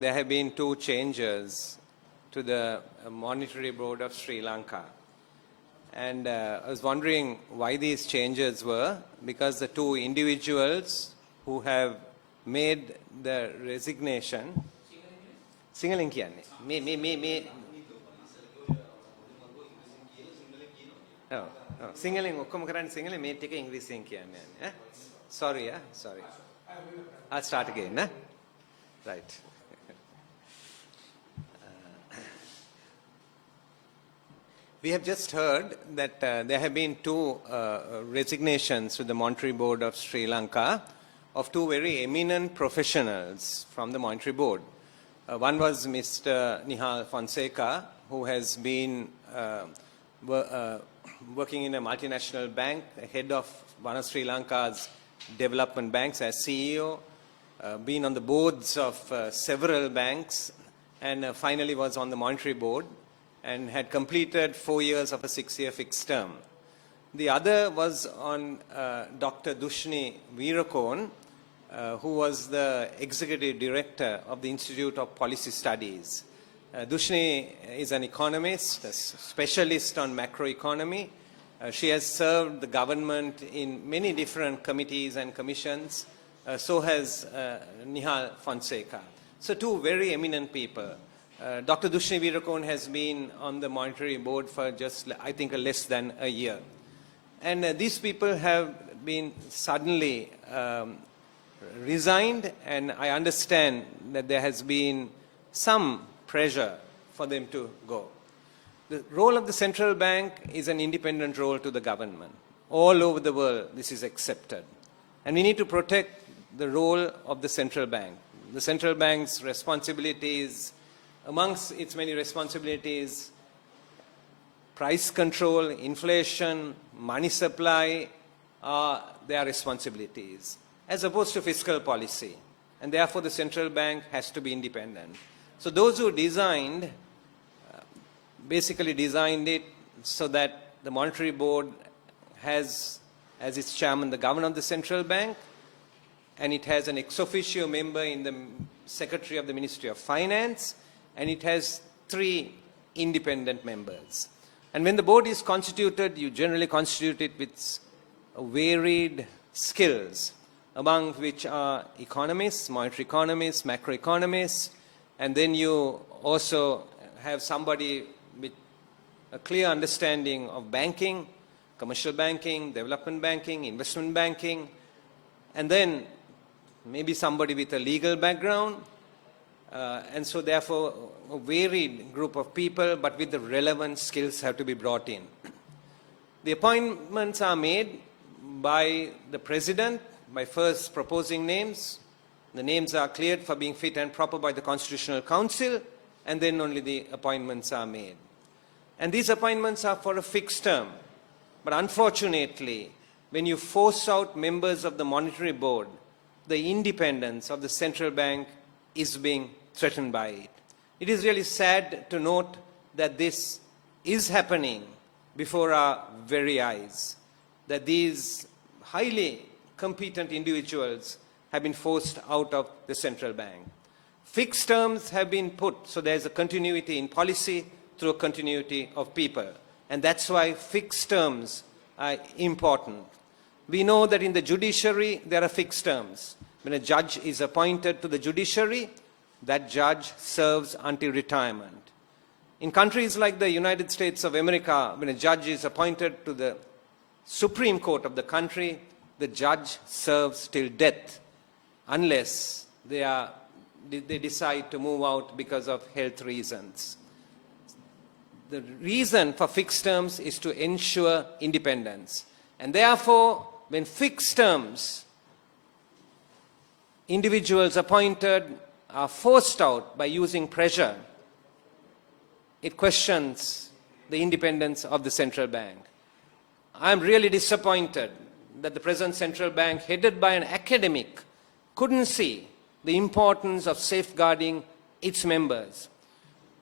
There have been two changes to the Monetary Board of Sri Lanka. And I was wondering why these changes were, because the two individuals who have made the resignation. Singaling kiyanne. Me. Singaling ඔක්කොම කරන්නේ සිංහලෙන් මේ ටික ඉංග්‍රීසියෙන් කියන්නේ. Sorry. I'll start again. Right. We have just heard that there have been two resignations to the Monetary Board of Sri Lanka of two very eminent professionals from the Monetary Board. One was Mr. Nihal Fonseca, who has been working in a multinational bank, head of one of Sri Lanka's development banks as CEO, been on the boards of several banks, and finally was on the Monetary Board, and had completed 4 years of a 6-year fixed term. The other was on Dr. Dushni Weerakoon, who was the Executive Director of the Institute of Policy Studies. Dushni is an economist, a specialist on macroeconomy. She has served the government in many different committees and commissions. So has Nihal Fonseca. So two very eminent people. Dr. Dushni Weerakoon has been on the Monetary Board for just, I think, less than a year. And these people have been suddenly resigned, and I understand that there has been some pressure for them to go. The role of the central bank is an independent role to the government. All over the world, this is accepted. And we need to protect the role of the central bank. The central bank's responsibilities, amongst its many responsibilities, price control, inflation, money supply are their responsibilities, as opposed to fiscal policy. And therefore, the central bank has to be independent. So those who designed, basically designed it so that the Monetary Board has, as its chairman, the governor of the central bank, and it has an ex officio member in the Secretary of the Ministry of Finance, and it has 3 independent members. And when the board is constituted, you generally constitute it with varied skills, among which are economists, monetary economists, macroeconomists, and then you also have somebody with a clear understanding of banking, commercial banking, development banking, investment banking, and then maybe somebody with a legal background, and so therefore a varied group of people, but with the relevant skills have to be brought in. The appointments are made by the president by first proposing names. The names are cleared for being fit and proper by the Constitutional Council, and then only the appointments are made. And these appointments are for a fixed term. But unfortunately, when you force out members of the Monetary Board, the independence of the central bank is being threatened by it. It is really sad to note that this is happening before our very eyes, that these highly competent individuals have been forced out of the central bank. Fixed terms have been put, so there's a continuity in policy through a continuity of people. And that's why fixed terms are important. We know that in the judiciary, there are fixed terms. When a judge is appointed to the judiciary, that judge serves until retirement. In countries like the United States of America, when a judge is appointed to the Supreme Court of the country, the judge serves till death, unless they decide to move out because of health reasons. The reason for fixed terms is to ensure independence. And therefore, when fixed terms, individuals appointed are forced out by using pressure, it questions the independence of the central bank. I am really disappointed that the present central bank, headed by an academic, couldn't see the importance of safeguarding its members.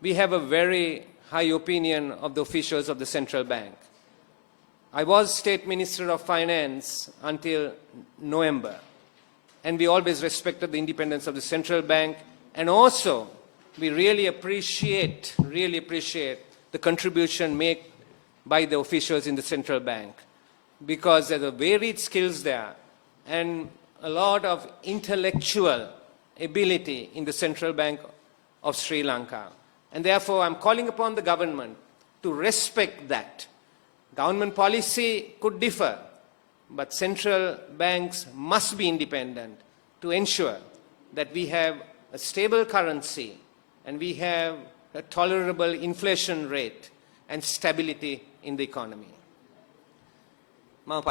We have a very high opinion of the officials of the central bank. I was State Minister of Finance until November, and we always respected the independence of the central bank And also, we really appreciate the contribution made by the officials in the central bank, because there are varied skills there and a lot of intellectual ability in the central bank of Sri Lanka. And therefore, I'm calling upon the government to respect that. Government policy could differ, but central banks must be independent to ensure that we have a stable currency and we have a tolerable inflation rate and stability in the economy. මම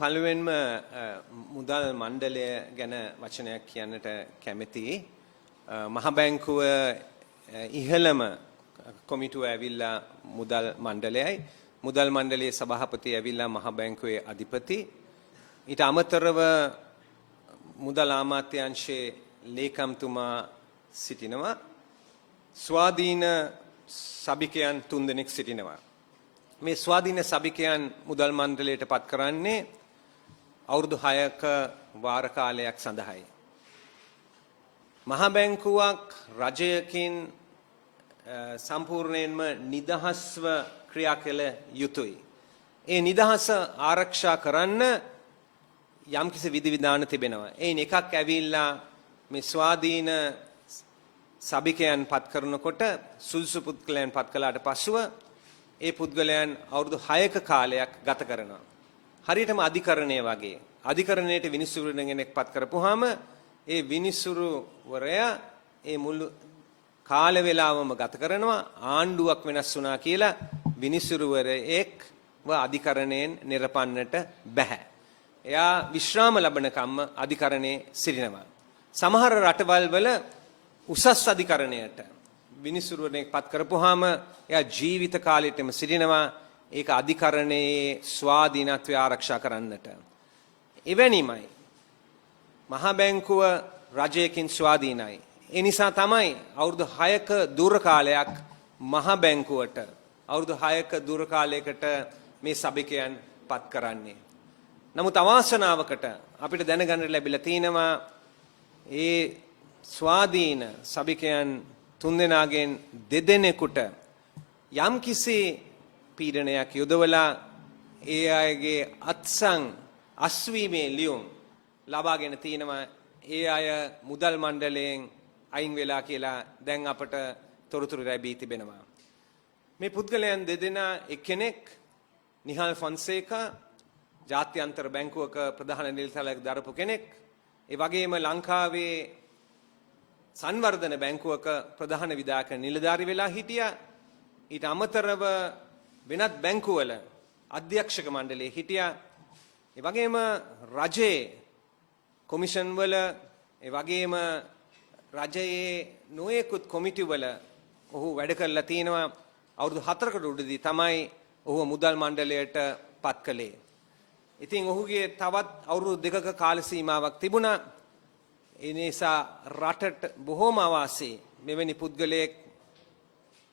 පළවෙනිම මුදල් මණ්ඩලය ගැන වචනයක් කියන්නට කැමතියි. මහ බැංකුව ඉහළම කොමිටුව ඇවිල්ලා මුදල් මණ්ඩලයයි. මුදල් මණ්ඩලයේ සභාපති ඇවිල්ලා මහ බැංකුවේ අධිපති. ඊට අමතරව මුදල් ආමාත්‍යාංශයේ ලේකම්තුමා සිටිනවා. ස්වාධීන සභිකයන් 3 දෙනෙක් සිටිනවා. මේ ස්වාධීන සභිකයන් මුදල් මණ්ඩලයට පත් කරන්නේ අවුරුදු 6ක වාර කාලයක් සඳහායි. මහ බැංකුවක් රජයකින් සම්පූර්ණයෙන්ම නිදහස්ව ක්‍රියා කළ යුතුයි. ඒ නිදහස ආරක්ෂා කරන්න යම්කිසි විධිවිධාන තිබෙනවා. ඒන් එකක් ඇවිල්ලා මේ ස්වාධීන සභිකයන් පත් කරනකොට සුදුසු පුද්ගලයන් පත් කළාට පසුව ඒ පුද්ගලයන් අවුරුදු 6ක කාලයක් ගත කරනවා. හරියටම අධිකරණය වගේ. අධිකරණයට විනිසුරු කෙනෙක් පත් කරපුවාම ඒ විනිසුරුවරයා ඒ මුළු කාල වේලාවම ගත කරනවා. ආණ්ඩුවක් වෙනස් වුණා කියලා විනිසුරුවරයෙක්ව අධිකරණයෙන් නිරපන්නට බෑ. එයා විශ්‍රාම ලබනකම්ම අධිකරණයේ සිටිනවා. සමහර රටවල් වල උසස් අධිකරණයට විනිසුරුවරයෙක් පත් කරපුවාම එයා ජීවිත කාලයටම සිටිනවා. ඒක අධිකරණයේ ස්වාධීනත්වය ආරක්ෂා කරන්නට. එවැනිමයි මහා බැංකුව රජයකින් ස්වාධීනයි. ඒ නිසා තමයි අවුරුදු 6ක දුර කාලයක් මහා බැංකුවට අවුරුදු 6ක දුර කාලයකට මේ සභිකයන් පත් කරන්නේ. නමුත් අවාසනාවකට අපිට දැනගන්න ලැබිලා තිනවා ඒ ස්වාධීන සභිකයන් 3 දෙනාගෙන් 2 දෙනෙකුට යම්කිසි පීඩනයක් යොදවලා ඒ අයගේ අත්සන් අස්වීමේ ලියුම් ලබාගෙන තිනවා. ඒ අය මුදල් මණ්ඩලයෙන් අයින් වෙලා කියලා දැන් අපට තොරතුරු ලැබී තිබෙනවා. මේ පුද්ගලයන් 2 දෙනා එක්කෙනෙක් නිහල් ෆොන්සේකා ජාත්‍යන්තර බැංකුවක ප්‍රධාන නිලධාරියෙක් දරපු කෙනෙක්. ඒ වගේම ලංකාවේ සංවර්ධන බැංකුවක ප්‍රධාන විධායක නිලධාරි වෙලා හිටියා. ඊට අමතරව වෙනත් බැංකුවල අධ්‍යක්ෂක මණ්ඩලයේ හිටියා. ඒ වගේම රජයේ කොමිෂන් වල ඒ වගේම රජයේ නොයෙකුත් කොමිටි වල ඔහු වැඩ කරලා තිනවා. අවුරුදු 4කට උඩදී තමයි ඔහු මුදල් මණ්ඩලයට පත් කළේ. ඉතින් ඔහුගේ තවත් අවුරුදු 2ක කාල සීමාවක් තිබුණා. ඒ නිසා රටට බොහෝම අවාසි මෙවැනි පුද්ගලයෙක්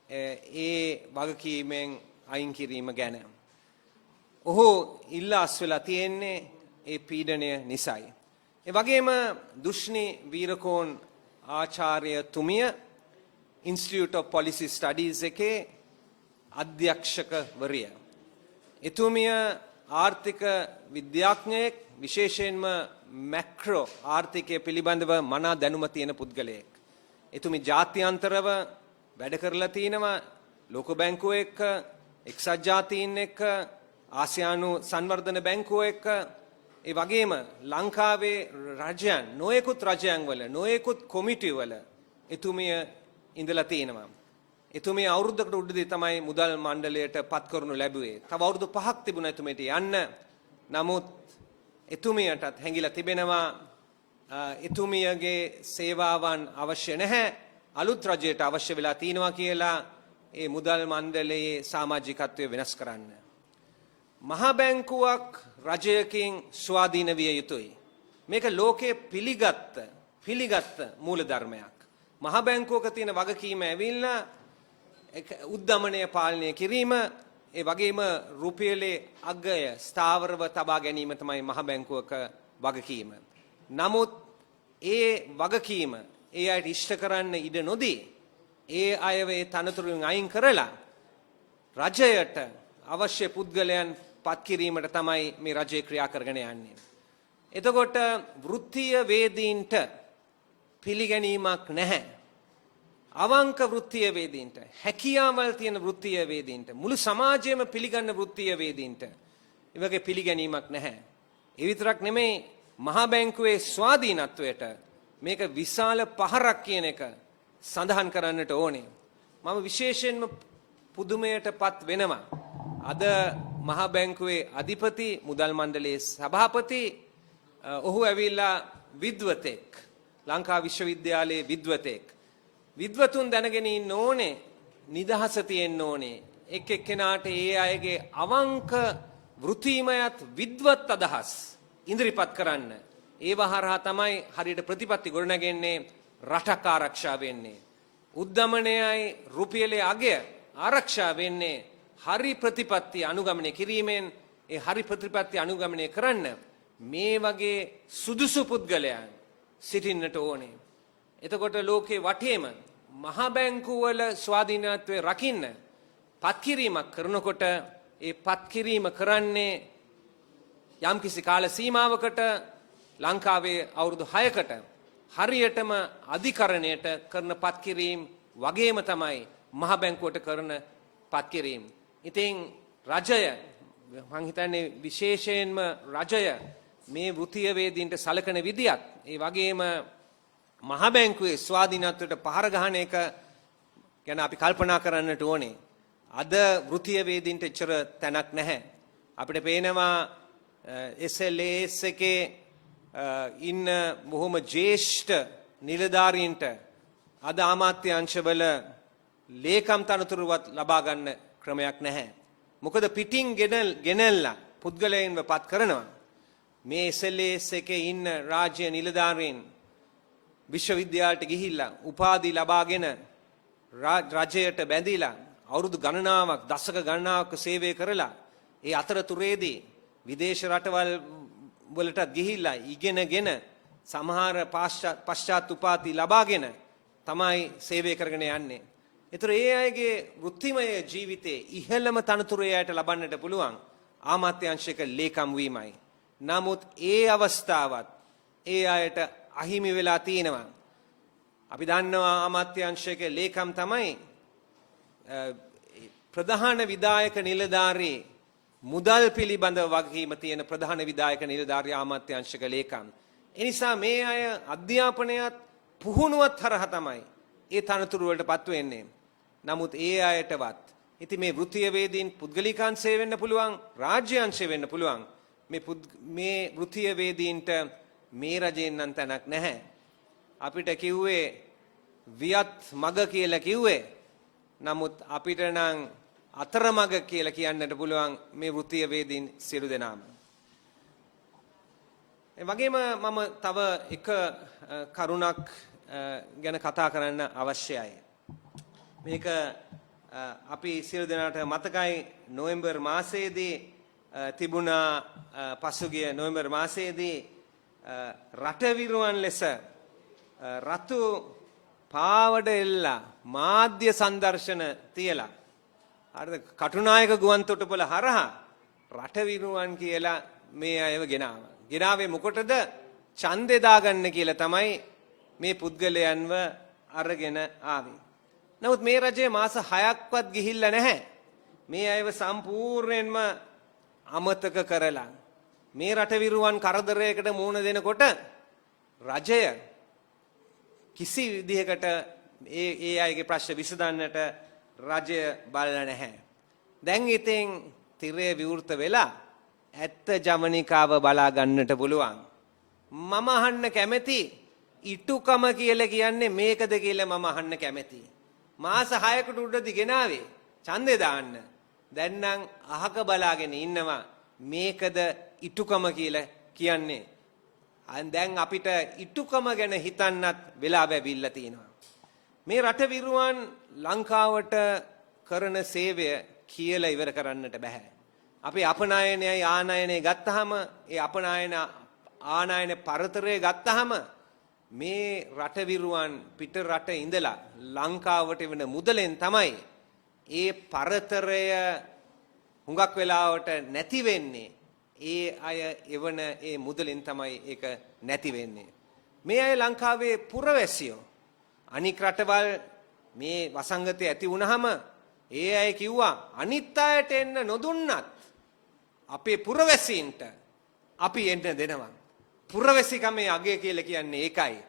ඒ වගකීමෙන් අයින් කිරීම ගැන. ඔහු ඉල්ලාස් වෙලා තියෙන්නේ ඒ පීඩනය නිසායි. ඒ වගේම දුෂ්නි Weerakoon ආචාර්යතුමිය Institute of Policy Studies එකේ අධ්‍යක්ෂකවරිය. එතුමිය ආර්ථික විද්‍යාඥයෙක්, විශේෂයෙන්ම මැක්‍රෝ ආර්ථිකය පිළිබඳව මනා දැනුම තියෙන පුද්ගලයෙක්. එතුමි ජාත්‍යන්තරව වැඩ කරලා තිනවා. ලෝක බැංකුව එක්ක, එක්සත් ජාතීන් එක්ක, ආසියානු සංවර්ධන බැංකුව එක්ක, ඒ වගේම ලංකාවේ රජයන්, නොයෙකුත් රජයන් වල, නොයෙකුත් කොමිටි වල එතුමිය ඉඳලා තිනවා. එතුමිය අවුරුද්දකට උඩදී තමයි මුදල් මණ්ඩලයට පත් කරනු ලැබුවේ. තව අවුරුදු 5ක් තිබුණා එතුමියට යන්න. නමුත් එතුමියටත් හැංගිලා තිබෙනවා එතුමියගේ සේවාවන් අවශ්‍ය නැහැ, අලුත් රජයට අවශ්‍ය වෙලා තිනවා කියලා ඒ මුදල් මණ්ඩලයේ සමාජිකත්වය වෙනස් කරන්න. මහා බැංකුවක් රජයකින් ස්වාධීන විය යුතුයි. මේක ලෝකයේ පිළිගත් මූලධර්මයක්. මහා බැංකුවක තියෙන වගකීම ඇවිල්ලා උද්දමනය පාලනය කිරීම ඒ වගේම රුපියලේ අගය ස්ථාවරව තබා ගැනීම තමයි මහ බැංකුවක වගකීම. නමුත් ඒ වගකීම ඒ අයට ඉෂ්ට කරන්න ඉඩ නොදී ඒ අයව ඒ තනතුරුන් අයින් කරලා රජයට අවශ්‍ය පුද්ගලයන් පත් කිරීමට තමයි මේ රජය ක්‍රියා කරගෙන යන්නේ. එතකොට වෘත්තීය වේදීන්ට පිළිගැනීමක් නැහැ. අවංක වෘත්තීය වේදීන්ට හැකියාවල් තියෙන වෘත්තීය වේදීන්ට මුළු සමාජයේම පිළිගන්න වෘත්තීය වේදීන්ට ඒ වගේ පිළිගැනීමක් නැහැ. ඒ විතරක් නෙමෙයි මහා බැංකුවේ ස්වාධීනත්වයට මේක විශාල පහරක් කියන එක සඳහන් කරන්නට ඕනේ. මම විශේෂයෙන්ම පුදුමයටපත් වෙනවා. අද මහා බැංකුවේ අධිපති මුදල් මණ්ඩලයේ සභාපති ඔහු ඇවිල්ලා විද්වතෙක් ලංකා විශ්වවිද්‍යාලයේ විද්වතෙක් විද්වතුන් දැනගෙන ඉන්න ඕනේ නිදහස තියෙන්න ඕනේ එක් එක්කෙනාට ඒ අයගේ අවංක වෘත්තීමයත් විද්වත් අදහස් ඉදිරිපත් කරන්න ඒව හරහා තමයි හරියට ප්‍රතිපත්ති ගොඩනගන්නේ රටක් ආරක්ෂා වෙන්නේ උද්දමනයයි රුපියලේ අගය ආරක්ෂා වෙන්නේ හරි ප්‍රතිපත්ති අනුගමනය කිරීමෙන් ඒ හරි ප්‍රතිපත්ති අනුගමනය කරන්න මේ වගේ සුදුසු පුද්ගලයන් සිටින්නට ඕනේ. එතකොට ලෝකේ වටේම මහා බැංකුවල ස්වාධීනත්වය රකින්න පත්කිරීමක් කරනකොට ඒ පත්කිරීම කරන්නේ යම්කිසි කාල සීමාවකට ලංකාවේ අවුරුදු 6කට හරියටම අධිකරණයට කරන පත්කිරීම වගේම තමයි මහා බැංකුවට කරන පත්කිරීම. ඉතින් රජය මං හිතන්නේ විශේෂයෙන්ම රජය මේ වෘත්තීය වේදීන්ට සලකන විදියත් ඒ වගේම මහා බැංකුවේ ස්වාධීනත්වයට පහර ගහන එක ගැන අපි කල්පනා කරන්නට ඕනේ. අද වෘත්තීය වේදීන්ට එච්චර තැනක් නැහැ. අපිට පේනවා SLAs එකේ ඉන්න බොහොම ජ්‍යෙෂ්ඨ නිලධාරීන්ට අද අමාත්‍යාංශවල ලේකම් තනතුරුවත් ලබා ගන්න ක්‍රමයක් නැහැ. මොකද පිටින් ගෙනල්ලා පුද්ගලයන්ව පත් කරනවා. මේ SLAs එකේ ඉන්න රාජ්‍ය නිලධාරීන් විශ්වවිද්‍යාලයට ගිහිල්ලා උපාධි ලබාගෙන රජයට බැඳිලා අවුරුදු ගණනාවක් දශක ගණනාවක් සේවය කරලා ඒ අතරතුරේදී විදේශ රටවල් වලට ගිහිල්ලා ඉගෙනගෙන සමහර පශ්චාත් උපාධි ලබාගෙන තමයි සේවය කරගෙන යන්නේ. ඒතර ඒ අයගේ වෘත්තිමය ජීවිතේ ඉහළම තනතුරු එයාට ලබන්නට පුළුවන් ආමාත්‍යාංශයක ලේකම් වීමයි. නමුත් ඒ අවස්ථාවත් ඒ අයට අහිමි වෙලා තියෙනවා. අපි දන්නවා අමාත්‍යාංශයක ලේකම් තමයි ප්‍රධාන විධායක නිලධාරී මුදල් පිළිබඳව වගකීම තියෙන ප්‍රධාන විධායක නිලධාරී අමාත්‍යාංශික ලේකම්. ඒ නිසා මේ අය අධ්‍යාපනයත් පුහුණුවත් හරහා තමයි ඒ තනතුරු වලටපත් වෙන්නේ. නමුත් ඒ අයටවත් ඉතින් මේ වෘත්තීය වේදීන් පුද්ගලිකාංශය වෙන්න පුළුවන්, රාජ්‍යාංශය වෙන්න පුළුවන්. මේ වෘත්තීය වේදීන්ට මේ රජෙන් නම් තැනක් නැහැ. අපිට කිව්වේ වියත් මග කියලා කිව්වේ. නමුත් අපිට නම් අතරමඟ කියලා කියන්නට පුළුවන් මේ වෘත්තීය වේදීන් සියලු දෙනාම. ඒ වගේම මම තව එක කරුණක් ගැන කතා කරන්න අවශ්‍යයි. මේක අපි සියලු දෙනාට මතකයි නොවැම්බර් මාසයේදී තිබුණා පසුගිය නොවැම්බර් මාසයේදී රටවිරුවන් ලෙස රතු පාවඩ එල්ලා මාධ්‍ය සංදර්ශන තියලා හරිද කටුනායක ගුවන් තොටුපළ හරහා රටවිරුවන් කියලා මේ අයව ගෙනාවා. ගෙනාවේ මොකටද? ඡන්දේ දාගන්න කියලා තමයි මේ පුද්ගලයන්ව අරගෙන ආවේ. නමුත් මේ රජයේ මාස 6ක්වත් ගිහිල්ලා නැහැ. මේ අයව සම්පූර්ණයෙන්ම අමතක කරලා මේ රටවිරුවන් කරදරයකට මුහුණ දෙනකොට රජය කිසි විදිහකට ඒ අයගේ ප්‍රශ්න විසඳන්නට රජය බලලා නැහැ. දැන් ඉතින් තිරය විවෘත වෙලා ඇත්ත ජවනිකාව බලා ගන්නට පුළුවන්. මම අහන්න කැමති ඉටුකම කියලා කියන්නේ මේකද කියලා මම අහන්න කැමති. මාස 6කට උඩදී ගෙනාවේ ඡන්දේ දාන්න. දැන් නම් අහක බලාගෙන ඉන්නවා මේකද ඉටුකම කියලා කියන්නේ. දැන් අපිට ඉටුකම ගැන හිතන්නත් වෙලාව ලැබිලා තියෙනවා. මේ රටවිරුවන් ලංකාවට කරන සේවය කියලා ඉවර කරන්නට බෑ. අපි අපනායනයයි ආනයනය ගත්තහම ඒ අපනායන ආනයන පරතරය ගත්තහම මේ රටවිරුවන් පිට රට ඉඳලා ලංකාවට වෙන මුදලෙන් තමයි ඒ පරතරය හුඟක් වෙලාවට නැති වෙන්නේ. ඒ අය එවන ඒ මුදලෙන් තමයි ඒක නැති වෙන්නේ. මේ අය ලංකාවේ පුරවැසියෝ. අනික් රටවල් මේ වසංගතය ඇති වුණාම ඒ අය කිව්වා අනිත් අයට එන්න නොදුන්නත් අපේ පුරවැසියන්ට අපි එන්න දෙනවා. පුරවැසිකමේ අගය කියලා කියන්නේ ඒකයි.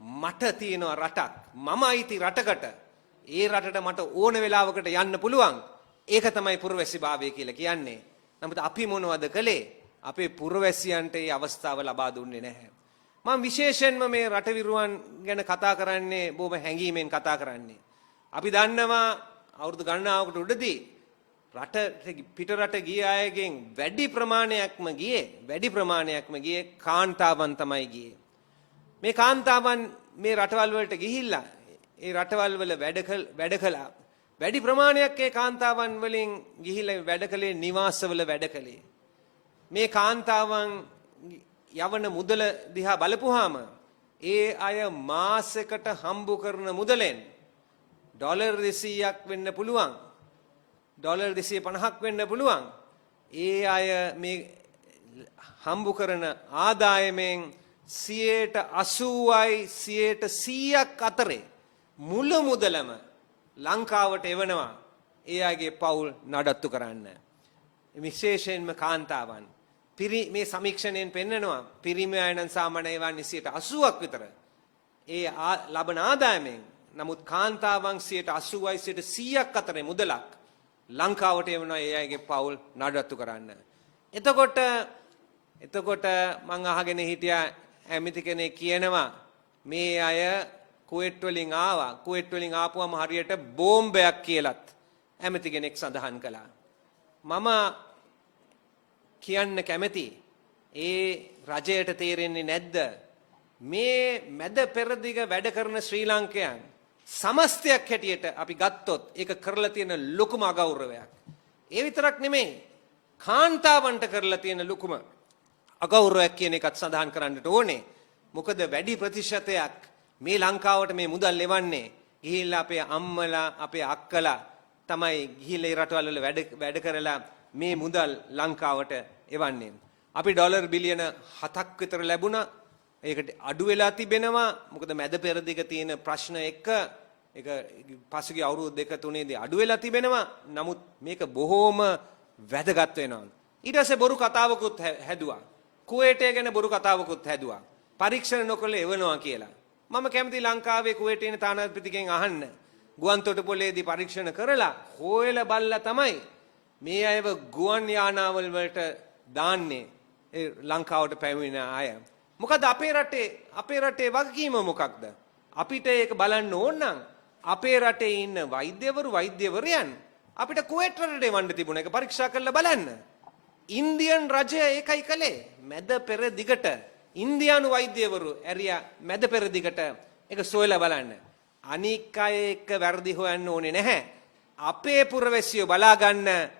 මට තියෙන රටක් මම අයිති රටකට ඒ රටට මට ඕන වෙලාවකට යන්න පුළුවන්. ඒක තමයි පුරවැසිභාවය කියලා කියන්නේ. නමුත් අපි මොනවද කළේ? අපේ පුරවැසියන්ට ඒ අවස්ථාව ලබා දුන්නේ නැහැ. මම විශේෂයෙන්ම මේ රටවිරුවන් ගැන කතා කරන්නේ බොහොම හැඟීමෙන් කතා කරන්නේ. අපි දන්නවා අවුරුදු ගණනාවකට උඩදී රට පිට රට ගිය අයගෙන් වැඩි ප්‍රමාණයක්ම ගියේ කාන්තාවන් තමයි ගියේ. මේ කාන්තාවන් මේ රටවල් වලට ගිහිල්ලා ඒ රටවල් වල වැඩ කළා. වැඩි ප්‍රමාණයක් ඒ කාන්තාවන් වලින් ගිහිල්ලා වැඩ කළේ නිවාසවල වැඩ කළේ. මේ කාන්තාවන් යවන මුදල දිහා බලපුවාම ඒ අය මාසෙකට හම්බ කරන මුදලෙන් ඩොලර් 200ක් වෙන්න පුළුවන්. ඩොලර් 250ක් වෙන්න පුළුවන්. ඒ අය මේ හම්බ කරන ආදායමෙන් 80%යි 100%ක් අතරේ මුළු මුදලම ලංකාවට එවනවා ඒ අයගේ පවුල් නඩත්තු කරන්න. විශේෂයෙන්ම කාන්තාවන් මේ සමීක්ෂණයෙන් පෙන්නනවා පිරිමි අය නම් සාමාන්‍යයෙන් එවන්නේ 80%ක් විතර ඒ ලබන ආදායමෙන්. නමුත් කාන්තාවන් 80%යි 100%ක් අතරේ මුදලක් ලංකාවට එවනවා ඒ අයගේ පවුල් නඩත්තු කරන්න. එතකොට මං අහගෙන හිටියා ඇමති කෙනෙක් කියනවා මේ අය කුවේට් වලින් ආවා. කුවේට් වලින් ආපුවම හරියට බෝම්බයක් කියලාත් ඇමති කෙනෙක් සඳහන් කළා. මම කියන්න කැමති ඒ රජයට තේරෙන්නේ නැද්ද මේ මැද පෙරදිග වැඩ කරන ශ්‍රී ලාංකයන් සමස්තයක් හැටියට අපි ගත්තොත් ඒක කරලා තියෙන ලොකුම අගෞරවයක්. ඒ විතරක් නෙමෙයි කාන්තාවන්ට කරලා තියෙන ලොකුම අගෞරවයක් කියන එකත් සඳහන් කරන්නට ඕනේ. මොකද වැඩි ප්‍රතිශතයක් මේ ලංකාවට මේ මුදල් ලෙවන්නේ ගිහිල්ලා අපේ අම්මලා අපේ අක්කලා තමයි ගිහිල්ලා ඒ රටවල් වල වැඩ කරලා මේ මුදල් ලංකාවට එවන්නේ. අපි ඩොලර් බිලියන 7ක් විතර ලැබුණා. ඒකට අඩු වෙලා තිබෙනවා. මොකද මැද පෙරදිග තියෙන ප්‍රශ්න එක්ක ඒක පසුගිය අවුරුදු 2-3දී අඩු වෙලා තිබෙනවා. නමුත් මේක බොහෝම වැදගත් වෙනවා. ඊට පස්සේ බොරු කතාවකුත් හැදුවා. කුවේටය ගැන බොරු කතාවකුත් හැදුවා. පරීක්ෂණ නොකළ එවනවා කියලා. මම කැමති ලංකාවේ කුවේටේ තානාපතිගෙන් අහන්න. ගුවන් තොටුපළේදී පරීක්ෂණ කරලා හොයලා බලලා තමයි මේ අයව ගුවන් යානාවල් වලට දාන්නේ ලංකාවට පැමිණෙන අය. මොකද අපේ රටේ වගකීම මොකක්ද? අපිට ඒක බලන්න ඕන නම් අපේ රටේ ඉන්න වෛද්‍යවරයන් අපිට කුවේට් රටට එවන්න තිබුණා. ඒක පරීක්ෂා කරලා බලන්න. ඉන්දියන් රජය ඒකයි කළේ. මැද පෙර දිගට ඉන්දියානු වෛද්‍යවරු ඇරියා මැද පෙර දිගට ඒක සොයලා බලන්න. අනික් අය එක්ක වැරදි හොයන්න ඕනේ නැහැ. අපේ පුරවැසියෝ බලා ගන්න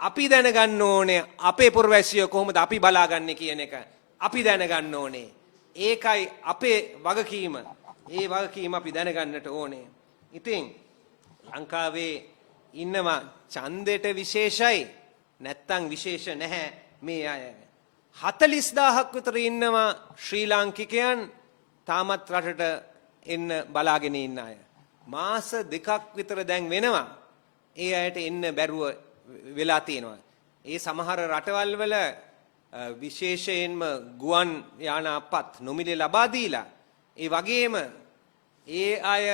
අපි දැනගන්න ඕනේ අපේ පුරවැසියෝ කොහොමද අපි බලාගන්නේ කියන එක අපි දැනගන්න ඕනේ. ඒකයි අපේ වගකීම. ඒ වගකීම අපි දැනගන්නට ඕනේ. ඉතින් ලංකාවේ ඉන්නවා ඡන්දෙට විශේෂයි නැත්තම් විශේෂ නැහැ මේ අය. 40000ක් විතර ඉන්නවා ශ්‍රී ලාංකිකයන් තාමත් රටට එන්න බලාගෙන ඉන්න අය. මාස 2ක් විතර දැන් වෙනවා ඒ අයට එන්න බැරුව වෙලා තියෙනවා. ඒ සමහර රටවල් වල විශේෂයෙන්ම ගුවන් යානාපත් නොමිලේ ලබා දීලා ඒ වගේම ඒ අය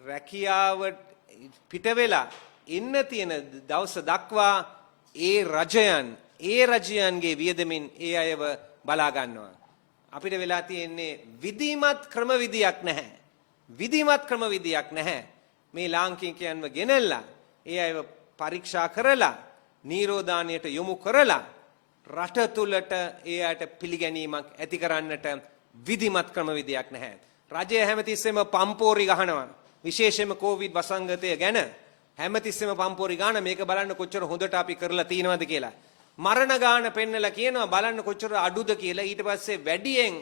රැකියාවට පිට වෙලා ඉන්න තියෙන දවස දක්වා ඒ රජයන්ගේ වියදමින් ඒ අයව බලා ගන්නවා. අපිට වෙලා තියෙන්නේ විධිමත් ක්‍රමවිධියක් නැහැ. මේ ලාංකිකයන්ව ගෙනල්ලා ඒ අයව පරීක්ෂා කරලා නිරෝධානයට යොමු කරලා රට තුලට ඒ අයට පිළිගැනීමක් ඇති කරන්නට විධිමත් ක්‍රමවිධියක් නැහැ. රජය හැමතිස්සෙම පම්පෝරි ගහනවා. විශේෂයෙන්ම කොවිඩ් වසංගතය ගැන හැමතිස්සෙම පම්පෝරි ගාන මේක බලන්න කොච්චර හොඳට අපි කරලා තියෙනවද කියලා. මරණ ගාන පෙන්නලා කියනවා බලන්න කොච්චර අඩුද කියලා. ඊට පස්සේ වැඩියෙන්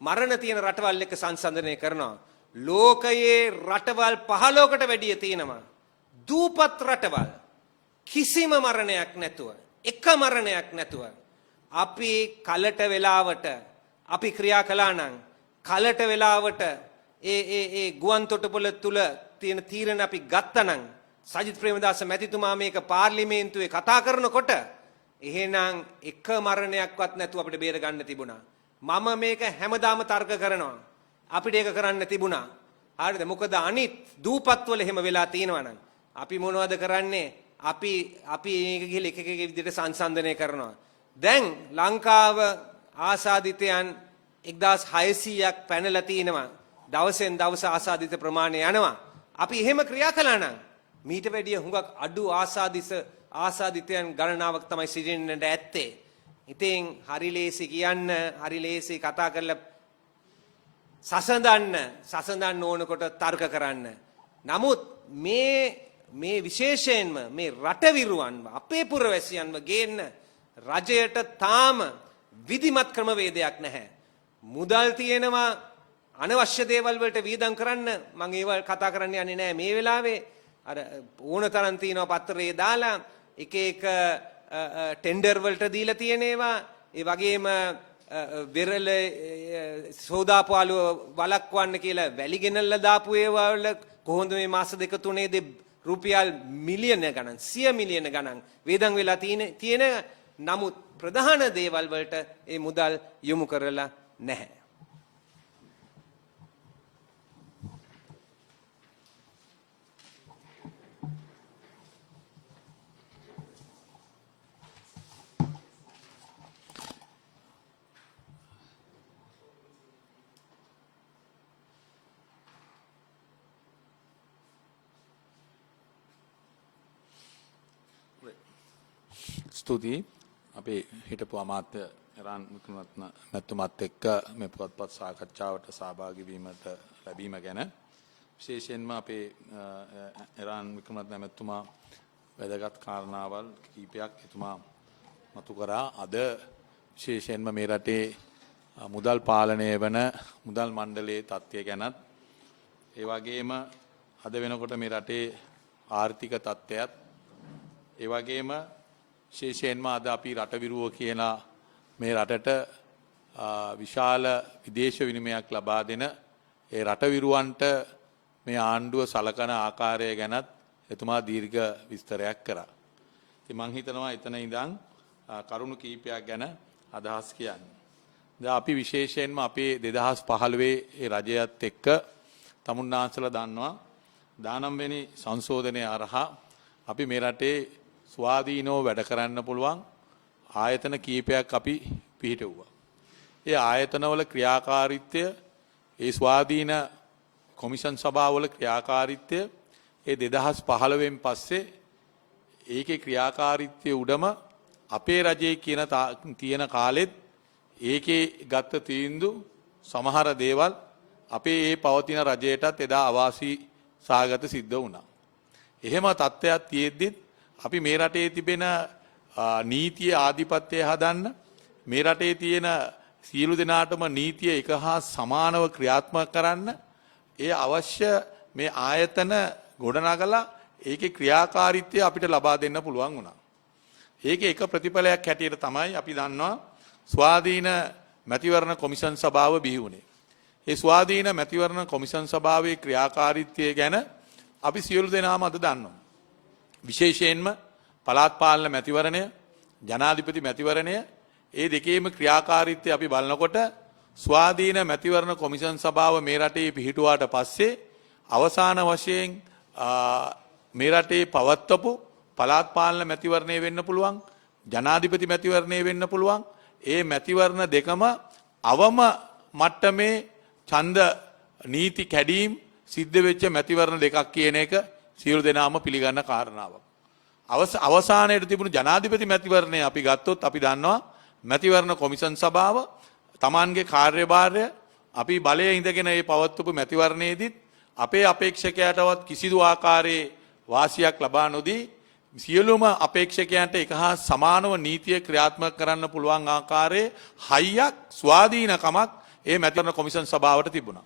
මරණ තියෙන රටවල් එක්ක සංසන්දනය කරනවා. ලෝකයේ රටවල් 15කට වැඩිය තියෙනවා. දූපත් රටවල් කිසිම මරණයක් නැතුව, එක මරණයක් නැතුව අපි කලට වෙලාවට අපි ක්‍රියා කළා නම් කලට වෙලාවට ඒ ගුවන් තොටුපොළ තුල තියෙන තීරණ අපි ගත්තා නම් සජිත් ප්‍රේමදාස මැතිතුමා මේක පාර්ලිමේන්තුවේ කතා කරනකොට එහෙනම් එක මරණයක්වත් නැතුව අපිට බේර ගන්න තිබුණා. මම මේක හැමදාම තර්ක කරනවා. අපිට ඒක කරන්න තිබුණා. හරිද? මොකද අනිත් දූපත්වල එහෙම වෙලා තියෙනවා නම් අපි මොනවද කරන්නේ? අපි මේක ගිහලා එක විදිහට සංසන්දනය කරනවා. දැන් ලංකාව ආසාදිතයන් 1600ක් පැනලා තිනවා. දවසෙන් දවස ආසාදිත ප්‍රමාණය යනවා. අපි එහෙම ක්‍රියා කළා නම් මීට වැඩිය හුඟක් අඩු ආසාදිතයන් ගණනාවක් තමයි සිටින්නට ඇත්තේ. ඉතින් හරි ලේසි කියන්න, හරි ලේසි කතා කරලා සසඳන්න ඕනකොට තර්ක කරන්න. නමුත් මේ විශේෂයෙන්ම මේ රටවිරුවන්ව අපේ පුරවැසියන්ව ගේන්න රජයට තාම විධිමත් ක්‍රමවේදයක් නැහැ. මුදල් තියෙනවා අනවශ්‍ය දේවල් වලට වියදම් කරන්න. මම ඒවල් කතා කරන්න යන්නේ නැහැ මේ වෙලාවේ. අර ඕන තරම් තියෙනවා පත්‍රයේ දාලා එක ටෙන්ඩර් වලට දීලා තියෙන ඒවා. ඒ වගේම වෙරළ සෝදාපාලුව වළක්වන්න කියලා වැලි ගෙනල්ලා දාපු ඒවා වල කොහොමද මේ මාස දෙක තුනේදී රුපියල් මිලියන ගණන් 100 මිලියන ගණන් වේදම් වෙලා තියෙන නමුත් ප්‍රධාන දේවල් වලට ඒ මුදල් යොමු කරලා නැහැ. ස්තුතියි. අපේ හිටපු අමාත්‍ය රාන් වික්‍රමරත්න මැතිතුමත් එක්ක මේ පුවත්පත් සාකච්ඡාවට සහභාගී වීමට ලැබීම ගැන විශේෂයෙන්ම අපේ රාන් වික්‍රමරත්න මැතිතුමා වැදගත් කාරණාවල් කීපයක් එතුමා මතු කරා. අද විශේෂයෙන්ම මේ රටේ මුදල් පාලනය වන මුදල් මණ්ඩලයේ තත්ත්වය ගැනත් ඒ වගේම අද වෙනකොට මේ රටේ ආර්ථික තත්ත්වයත් ඒ වගේම විශේෂයෙන්ම අද අපි රටවිරුව කියලා මේ රටට විශාල විදේශ විනිමයක් ලබා දෙන ඒ රටවිරුවන්ට මේ ආණ්ඩුව සලකන ආකාරය ගැනත් එතුමා දීර්ඝ විස්තරයක් කරා. ඉතින් මම හිතනවා එතන ඉඳන් කරුණු කීපයක් ගැන අදහස් කියන්න. දැන් අපි විශේෂයෙන්ම අපේ 2015 ඒ රජයත් එක්ක තමුන්නාන්සලා දන්නවා 19 වෙනි සංශෝධනය අරහා අපි මේ රටේ ස්වාධීනව වැඩ කරන්න පුළුවන් ආයතන කීපයක් අපි පිහිටුවා. ඒ ආයතනවල ක්‍රියාකාරීත්වය, ඒ ස්වාධීන කොමිෂන් සභාවල ක්‍රියාකාරීත්වය ඒ 2015න් පස්සේ ඒකේ ක්‍රියාකාරීත්වය උඩම අපේ රජයේ තියෙන කාලෙත් ඒකේ ගත්ත තීන්දුව සමහර දේවල් අපේ ඒ පවතින රජයටත් එදා අවාසී සාගත සිද්ධ වුණා. එහෙම තත්ත්වයක් තියෙද්දිත් අපි මේ රටේ තිබෙන නීතිය ආධිපත්‍යය හදන්න මේ රටේ තියෙන සියලු දෙනාටම නීතිය එක හා සමානව ක්‍රියාත්මක කරන්න ඒ අවශ්‍ය මේ ආයතන ගොඩනගලා ඒකේ ක්‍රියාකාරීත්වය අපිට ලබා දෙන්න පුළුවන් වුණා. ඒකේ එක ප්‍රතිඵලයක් හැටියට තමයි අපි දන්නවා ස්වාධීන මැතිවරණ කොමිෂන් සභාව බිහි වුණේ. ඒ ස්වාධීන මැතිවරණ කොමිෂන් සභාවේ ක්‍රියාකාරීත්වය ගැන අපි සියලු දෙනාම අද දන්නවා. විශේෂයෙන්ම පළාත් පාලන මැතිවරණය, ජනාධිපති මැතිවරණය ඒ දෙකේම ක්‍රියාකාරීත්වය අපි බලනකොට ස්වාධීන මැතිවරණ කොමිෂන් සභාව මේ රටේ පිහිටුවාට පස්සේ අවසාන වශයෙන් මේ රටේ පවත්වපු පළාත් පාලන මැතිවරණය වෙන්න පුළුවන්, ජනාධිපති මැතිවරණය වෙන්න පුළුවන්. ඒ මැතිවරණ දෙකම අවම මට්ටමේ ඡන්ද නීති කැඩීම් සිද්ධ වෙච්ච මැතිවරණ දෙකක් කියන එක සියලු දෙනාම පිළිගන්න කාරණාවක්. අවසානයේ තිබුණු ජනාධිපති මැතිවරණය අපි ගත්තොත් අපි දන්නවා මැතිවරණ කොමිෂන් සභාව Tamanගේ කාර්යභාරය අපි බලයේ ඉඳගෙන මේ පවත්වපු මැතිවරණයේදීත් අපේ අපේක්ෂකයාටවත් කිසිදු ආකාරයේ වාසියක් ලබා නොදී සියලුම අපේක්ෂකයන්ට එක හා සමානව නීතිය ක්‍රියාත්මක කරන්න පුළුවන් ආකාරයේ හයියක් ස්වාධීනකමක් ඒ මැතිවරණ කොමිෂන් සභාවට තිබුණා.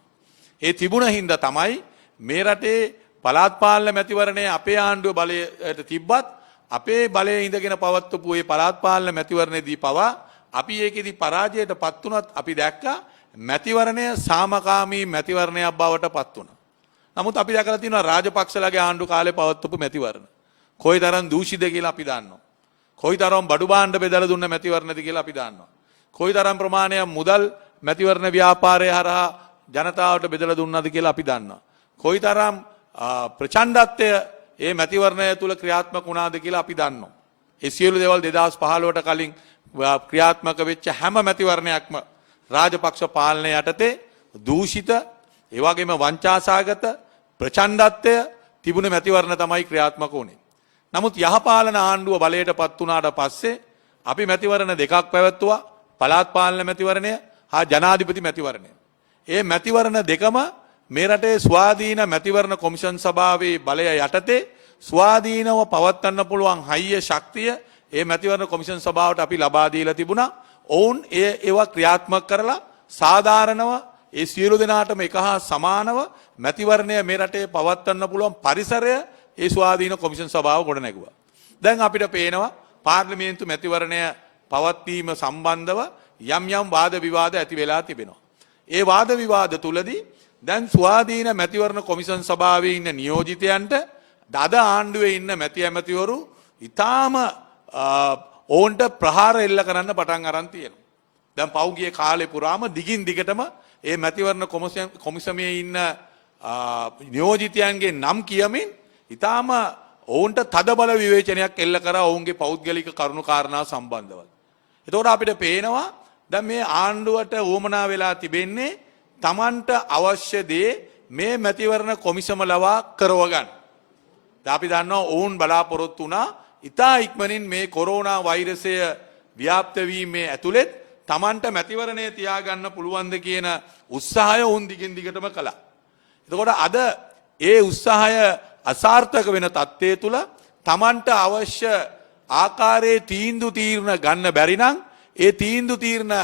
ඒ තිබුණ හින්දා තමයි මේ රටේ පළාත් පාලන මැතිවරණයේ අපේ ආණ්ඩුව බලයට තිබ්බත් අපේ බලයේ ඉඳගෙන පවත්වපු මේ පළාත් පාලන මැතිවරණයේදී පවා අපි ඒකෙදි පරාජයට පත් වුණත් අපි දැක්කා මැතිවරණය සාමකාමී මැතිවරණයක් බවට පත් වුණා. නමුත් අපි දැකලා තියෙනවා රාජපක්ෂලාගේ ආණ්ඩු කාලේ පවත්වපු මැතිවරණ කොයිතරම් දූෂිතද කියලා අපි දන්නවා. කොයිතරම් බඩු භාණ්ඩ බෙදලා දුන්න මැතිවරණද කියලා අපි දන්නවා. කොයිතරම් ප්‍රමාණයක් මුදල් මැතිවරණ ව්‍යාපාරය හරහා ජනතාවට බෙදලා දුන්නද කියලා අපි දන්නවා. කොයිතරම් ප්‍රචණ්ඩත්වය මේ මැතිවරණය තුල ක්‍රියාත්මක වුණාද කියලා අපි දන්නවා. ඒ සියලු දේවල් 2015ට කලින් ක්‍රියාත්මක වෙච්ච හැම මැතිවරණයක්ම රාජපක්ෂ පාලනය යටතේ දූෂිත ඒ වගේම වංචාසහගත ප්‍රචණ්ඩත්වය තිබුණ මැතිවරණ තමයි ක්‍රියාත්මක වුණේ. නමුත් යහපාලන ආණ්ඩුව බලයට පත් වුණාට පස්සේ අපි මැතිවරණ දෙකක් පැවැත්තුවා. පළාත් පාලන මැතිවරණය හා ජනාධිපති මැතිවරණය. ඒ මැතිවරණ දෙකම මේ රටේ ස්වාධීන මැතිවරණ කොමිෂන් සභාවේ බලය යටතේ ස්වාධීනව පවත්වන්න පුළුවන් හයිය ශක්තිය ඒ මැතිවරණ කොමිෂන් සභාවට අපි ලබා දීලා තිබුණා. ඔවුන් ඒවා ක්‍රියාත්මක කරලා සාධාරණව ඒ සියලු දෙනාටම එක හා සමානව මැතිවරණය මේ රටේ පවත්වන්න පුළුවන් පරිසරය ඒ ස්වාධීන කොමිෂන් සභාව ගොඩ නැගුවා. දැන් අපිට පේනවා පාර්ලිමේන්තු මැතිවරණය පවත්වීම සම්බන්ධව යම් යම් වාද විවාද ඇති වෙලා තිබෙනවා. ඒ වාද විවාද තුලදී දැන් ස්වාධීන මැතිවරණ කොමිෂන් සභාවේ ඉන්න නියෝජිතයන්ට අද ආණ්ඩුවේ ඉන්න මැති ඇමතිවරු ඊටාම ඔවුන්ට ප්‍රහාර එල්ල කරන්න පටන් අරන් තියෙනවා. දැන් පෞගිය කාලේ පුරාම දිගින් දිගටම ඒ මැතිවරණ කොමිසමේ ඉන්න නියෝජිතයන්ගේ නම් කියමින් ඊටාම ඔවුන්ට තදබල විවේචනයක් එල්ල කරා ඔවුන්ගේ පෞද්ගලික කරුණු කාරණා සම්බන්ධව. එතකොට අපිට පේනවා දැන් මේ ආණ්ඩුවට උවමනා වෙලා තිබෙන්නේ Tamanට අවශ්‍ය දේ මේ මැතිවරණ කොමිසම ලවා කරව ගන්න. දැන් අපි දන්නවා ඔවුන් බලාපොරොත්තු වුණා ඉතා ඉක්මනින් මේ කොරෝනා වෛරසය ව්‍යාප්ත වීමේ ඇතුළෙත් Tamanට මැතිවරණය තියාගන්න පුළුවන්ද කියන උත්සාහය ඔවුන් දිගින් දිගටම කළා. එතකොට අද ඒ උත්සාහය අසාර්ථක වෙන තත්ත්වය තුල Tamanට අවශ්‍ය ආකාරයේ තීන්දුව තීරණ ගන්න බැරි නම් ඒ තීන්දුව තීරණ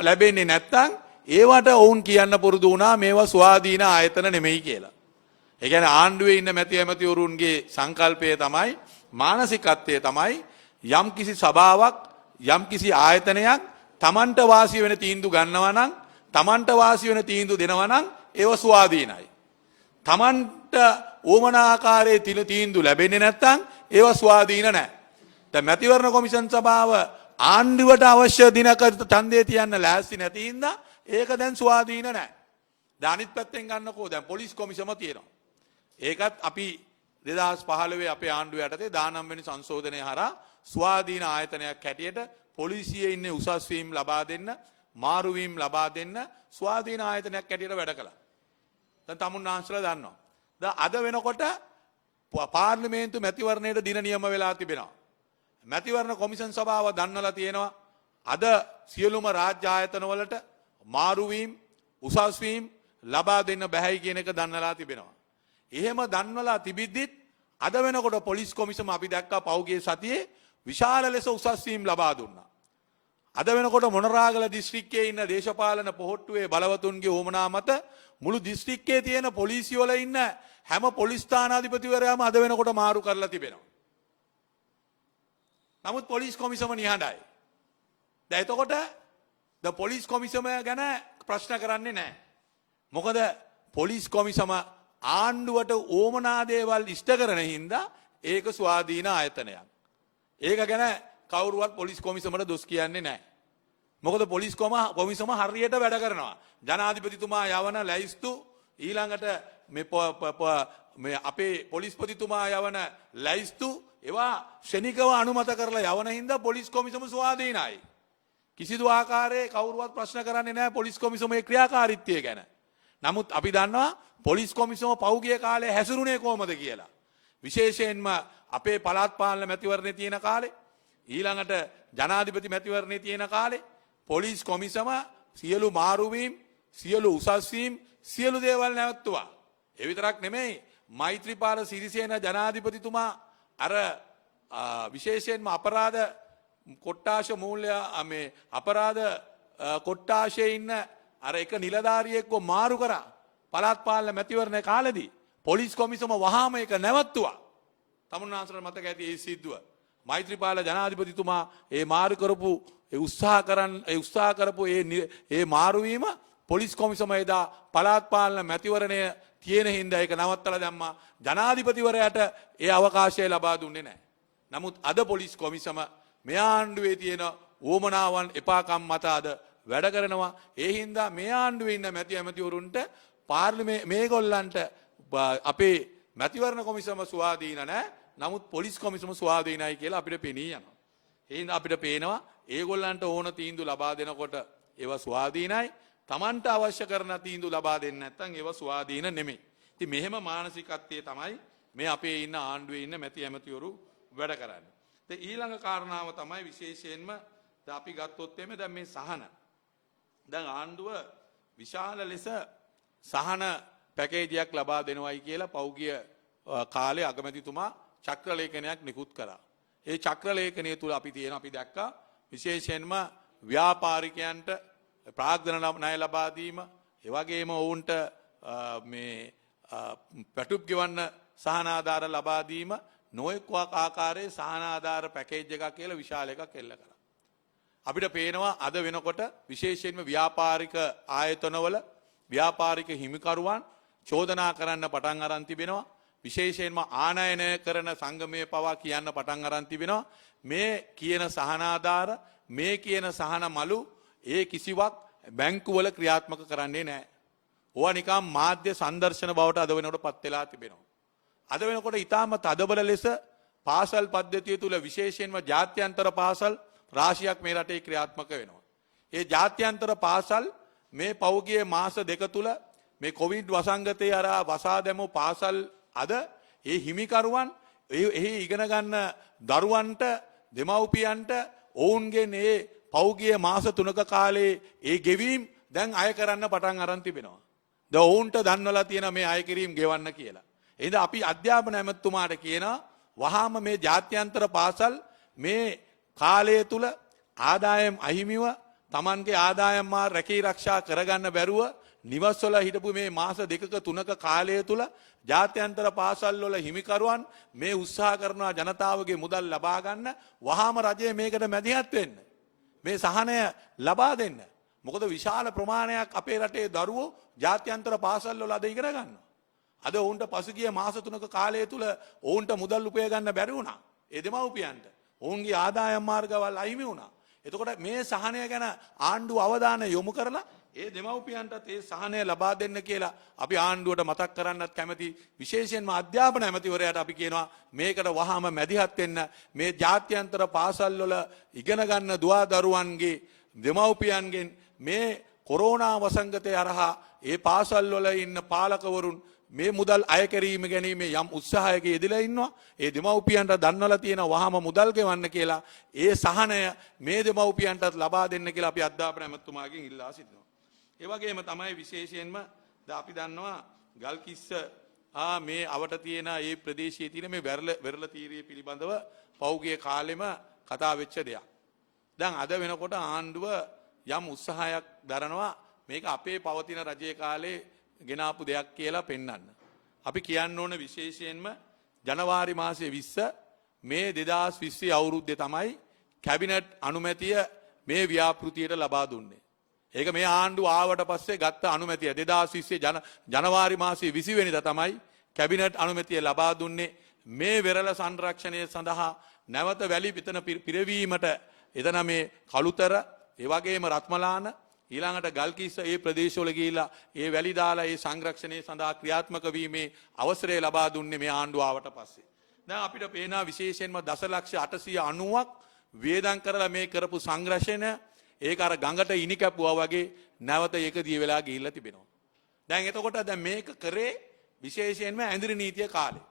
ලැබෙන්නේ නැත්නම් ඒවට ඔවුන් කියන්න පුරුදු වුණා මේවා ස්වාධීන ආයතන නෙමෙයි කියලා. ඒ කියන්නේ ආණ්ඩුවේ ඉන්න මැති ඇමතිවරුන්ගේ සංකල්පය තමයි මානසිකත්වය තමයි යම් කිසි සභාවක් යම් කිසි ආයතනයක් Tamanට වාසි වෙන තීන්දුව ගන්නවා නම් Tamanට වාසි වෙන තීන්දුව දෙනවා නම් ඒව ස්වාධීනයි. Tamanට ඕමනා ආකාරයේ තීන්දුව ලැබෙන්නේ නැත්නම් ඒව ස්වාධීන නැහැ. දැන් මැතිවරණ කොමිෂන් සභාව ආණ්ඩුවට අවශ්‍ය දිනක ඡන්දය තියන්න ලෑස්ති නැති හින්දා ඒක දැන් ස්වාධීන නැහැ. දැන් අනිත් පැත්තෙන් ගන්නකෝ දැන් පොලිස් කොමිසම තියෙනවා. ඒකත් අපි 2015 අපේ ආණ්ඩුව යටතේ 19 වෙනි සංශෝධනය හරහා ස්වාධීන ආයතනයක් හැටියට පොලිසියේ ඉන්නේ උසස් වීම් ලබා දෙන්න, මාරු වීම් ලබා දෙන්න ස්වාධීන ආයතනයක් හැටියට වැඩ කළා. දැන් තමුන්නාන්සලා දන්නවා. දැන් අද වෙනකොට පාර්ලිමේන්තු මැතිවරණයට දින නියම වෙලා තිබෙනවා. මැතිවරණ කොමිෂන් සභාව දන්වලා තියෙනවා අද සියලුම රාජ්‍ය ආයතන වලට මාරු වීම, උසස් වීම ලබා දෙන්න බැහැයි කියන එක දන්වලා තිබෙනවා. එහෙම දන්වලා තිබිද්දිත් අද වෙනකොට පොලිස් කොමිසම අපි දැක්කා පෞගිය සතියේ විශාල ලෙස උසස් වීම ලබා දුන්නා. අද වෙනකොට මොනරාගල දිස්ත්‍රික්කයේ ඉන්න දේශපාලන පොහොට්ටුවේ බලවතුන්ගේ උවමනා මත මුළු දිස්ත්‍රික්කයේ තියෙන පොලිසිය වල ඉන්න හැම පොලිස් ස්ථානාධිපතිවරයාම අද වෙනකොට මාරු කරලා තිබෙනවා. නමුත් පොලිස් කොමිසම නිහඬයි. දැන් එතකොට පොලිස් කොමිසම ගැන ප්‍රශ්න කරන්නේ නැහැ. මොකද පොලිස් කොමිසම ආණ්ඩුවට ඕමනා දේවල් ඉෂ්ට කරන හින්දා ඒක ස්වාධීන ආයතනයක්. ඒක ගැන කවුරුවත් පොලිස් කොමිසමට දොස් කියන්නේ නැහැ. මොකද පොලිස් කොමිසම හරියට වැඩ කරනවා. ජනාධිපතිතුමා යවන ලැයිස්තු ඊළඟට මේ අපේ පොලිස්පතිතුමා යවන ලැයිස්තු ඒවා ශනිකව අනුමත කරලා යවන හින්දා පොලිස් කොමිසම ස්වාධීනයි. කිසිදු ආකාරයේ කවුරුවත් ප්‍රශ්න කරන්නේ නැහැ පොලිස් කොමිසමේ ක්‍රියාකාරීත්වය ගැන. නමුත් අපි දන්නවා පොලිස් කොමිසම පෞගිය කාලේ හැසිරුණේ කොහොමද කියලා. විශේෂයෙන්ම අපේ පළාත් පාලන මැතිවරණේ තියෙන කාලේ ඊළඟට ජනාධිපති මැතිවරණේ තියෙන කාලේ පොලිස් කොමිසම සියලු මාරු වීම්, සියලු උසස් වීම්, සියලු දේවල් නැවතුවා. ඒ විතරක් නෙමෙයි මෛත්‍රීපාල සිරිසේන ජනාධිපතිතුමා අර විශේෂයෙන්ම අපරාධ කොට්ටාශ මූල්‍ය මේ අපරාධ කොට්ටාශයේ ඉන්න අර එක නිලධාරියෙක්ව මාරු කරා පළාත් පාලන මැතිවරණ කාලෙදී පොලිස් කොමිසම වහාම ඒක නැවතුවා. තමුන්නාන්සලට මතක ඇති ඒ සිද්ධුව. මෛත්‍රීපාල ජනාධිපතිතුමා ඒ මාරු කරපු උත්සාහ කරපු ඒ මාරුවීම පොලිස් කොමිසම එදා පළාත් පාලන මැතිවරණය තියෙන හින්දා ඒක නවත්තලා දැම්මා. ජනාධිපතිවරයාට ඒ අවකාශය ලබා දුන්නේ නැහැ. නමුත් අද පොලිස් කොමිසම මේ ආණ්ඩුවේ තියෙන උවමනාවන් එපාකම් මත අද වැඩ කරනවා. ඒ හින්දා මේ ආණ්ඩුවේ ඉන්න ඇමතිවරුන්ට මේගොල්ලන්ට අපේ මැතිවරණ කොමිසම ස්වාධීන නැහැ. නමුත් පොලිස් කොමිසම ස්වාධීනයි කියලා අපිට පෙනී යනවා. ඒ හින්දා අපිට පේනවා ඒගොල්ලන්ට ඕන තීන්දුව ලබා දෙනකොට ඒවා ස්වාධීනයි. Tamanට අවශ්‍ය කරන තීන්දුව ලබා දෙන්නේ නැත්නම් ඒවා ස්වාධීන නෙමෙයි. ඉතින් මෙහෙම මානසිකත්වයේ තමයි මේ අපේ ඉන්න ආණ්ඩුවේ ඉන්න ඇමතිවරු වැඩ කරන්නේ. ඉතින් ඊළඟ කාරණාව තමයි විශේෂයෙන්ම දැන් අපි ගත්තොත් එමේ දැන් මේ සහන. දැන් ආණ්ඩුව විශාල ලෙස සහන පැකේජයක් ලබා දෙනවයි කියලා පෞගිය කාලේ අගමැතිතුමා චක්‍රලේඛනයක් නිකුත් කරා. ඒ චක්‍රලේඛනය තුල අපි දැක්කා විශේෂයෙන්ම ව්‍යාපාරිකයන්ට ප්‍රාග්ධන ණය ලබා දීම, ඒ වගේම ඔවුන්ට මේ පැටුප් ගෙවන්න සහන ආධාර ලබා දීම, නොයෙක් ආකාරයේ සහන ආධාර පැකේජ් එකක් කියලා විශාල එකක් එල්ල කරා. අපිට පේනවා අද වෙනකොට විශේෂයෙන්ම ව්‍යාපාරික ආයතනවල ව්‍යාපාරික හිමිකරුවන් චෝදනා කරන්න පටන් අරන් තිබෙනවා. විශේෂයෙන්ම ආනයනය කරන සංගමයේ පවා කියන්න පටන් අරන් තිබෙනවා මේ කියන සහන ආධාර, මේ කියන සහන මලු ඒ කිසිවක් බැංකුවල ක්‍රියාත්මක කරන්නේ නැහැ. ඕවා නිකම් මාධ්‍ය සංදර්ශන බවට අද වෙනකොට පත් වෙලා තිබෙනවා. අද වෙනකොට ඊටාම තදබල ලෙස පාසල් පද්ධතිය තුල විශේෂයෙන්ම ජාත්‍යන්තර පාසල් රාශියක් මේ රටේ ක්‍රියාත්මක වෙනවා. ඒ ජාත්‍යන්තර පාසල් මේ පෞගිය මාස දෙක තුල මේ කොවිඩ් වසංගතය අරා වසා දැමූ පාසල් අද ඒ හිමිකරුවන් එහි ඉගෙන ගන්න දරුවන්ට දෙමව්පියන්ට ඔවුන්ගේ මේ පෞගිය මාස 3ක කාලේ ඒ ගෙවීම් දැන් අය කරන්න පටන් අරන් තිබෙනවා. දැන් ඔවුන්ට දන්වලා තියෙන මේ අය කිරීම ගෙවන්න කියලා. එහෙනම් අපි අධ්‍යාපන ඇමතුමාට කියනවා වහාම මේ ජාත්‍යන්තර පාසල් මේ කාලය තුල ආදායම් අහිමිව Tamanගේ ආදායම් මාර් රැකී ආරක්ෂා කරගන්න බැරුව නිවස්වල හිටපු මේ මාස 2ක 3ක කාලය තුල ජාත්‍යන්තර පාසල් වල හිමිකරුවන් මේ උත්සාහ කරනවා ජනතාවගේ මුදල් ලබා ගන්න. වහාම රජය මේකට මැදිහත් වෙන්න. මේ සහනය ලබා දෙන්න. මොකද විශාල ප්‍රමාණයක් අපේ රටේ දරුවෝ ජාත්‍යන්තර පාසල් වල අද ඉගෙන ගන්නවා. අද ඔවුන්ට පසුගිය මාස 3ක කාලය තුල ඔවුන්ට මුදල් උපය ගන්න බැරි වුණා. ඒ දෙමව්පියන්ට ඔවුන්ගේ ආදායම් මාර්ගවල් අහිමි වුණා. එතකොට මේ සහනය ගැන ආණ්ඩුව අවධානය යොමු කරලා ඒ දෙමව්පියන්ටත් ඒ සහනය ලබා දෙන්න කියලා අපි ආණ්ඩුවට මතක් කරන්නත් කැමති. විශේෂයෙන්ම අධ්‍යාපන ඇමතිවරයාට අපි කියනවා මේකට වහාම මැදිහත් වෙන්න. මේ ජාත්‍යන්තර පාසල් වල ඉගෙන ගන්න දුවදරුවන්ගේ දෙමව්පියන්ගෙන් මේ කොරෝනා වසංගතය හරහා ඒ පාසල් වල ඉන්න පාලකවරුන් මේ මුදල් අය කිරීම ගැනීමේ යම් උත්සාහයක යෙදලා ඉන්නවා. ඒ දෙමව්පියන්ට දන්වලා තියෙන වහාම මුදල් ගෙවන්න කියලා ඒ සහනය මේ දෙමව්පියන්ටත් ලබා දෙන්න කියලා අපි අධ්‍යාපන ඇමතුමාගෙන් ඉල්ලා සිටිනවා. ඒ වගේම තමයි විශේෂයෙන්ම අපි දන්නවා ගල්කිස්ස මේ අවට තියෙන මේ ප්‍රදේශයේ තියෙන මේ වෙරළ තීරය පිළිබඳව පෞගිය කාලෙම කතා වෙච්ච දෙයක්. දැන් අද වෙනකොට ආණ්ඩුව යම් උත්සාහයක් දරනවා මේක අපේ පවතින රජයේ කාලේ ගෙනාපු දෙයක් කියලා පෙන්වන්න. අපි කියන්න ඕන විශේෂයෙන්ම ජනවාරි මාසයේ 20 මේ 2020 අවුරුද්දේ තමයි කැබිනට් අනුමැතිය මේ ව්‍යාපෘතියට ලබා දුන්නේ. ඒක මේ ආණ්ඩුව ආවට පස්සේ ගත්ත අනුමැතිය 2020 ජනවාරි මාසයේ 20 වෙනිදා තමයි කැබිනට් අනුමැතිය ලබා දුන්නේ මේ වෙරළ සංරක්ෂණය සඳහා නැවත වැලි පිටන පිරවීමට. එතන මේ කළුතර ඒ වගේම රත්මලාන ඊළඟට ගල්කිස්ස ඒ ප්‍රදේශවල ගිහිලා ඒ වැලි දාලා ඒ සංරක්ෂණය සඳහා ක්‍රියාත්මක වීමේ අවසරය ලබා දුන්නේ මේ ආණ්ඩුව ආවට පස්සේ. දැන් අපිට පේනවා විශේෂයෙන්ම දශලක්ෂ 890ක් වේදම් කරලා මේ කරපු සංරක්ෂණය ඒක අර ගඟට ඉනි කැපුවා වගේ නැවත ඒක දිය වෙලා ගිහිල්ලා තිබෙනවා. දැන් එතකොට දැන් මේක කරේ විශේෂයෙන්ම ඇඳිරි නීතිය කාලේ.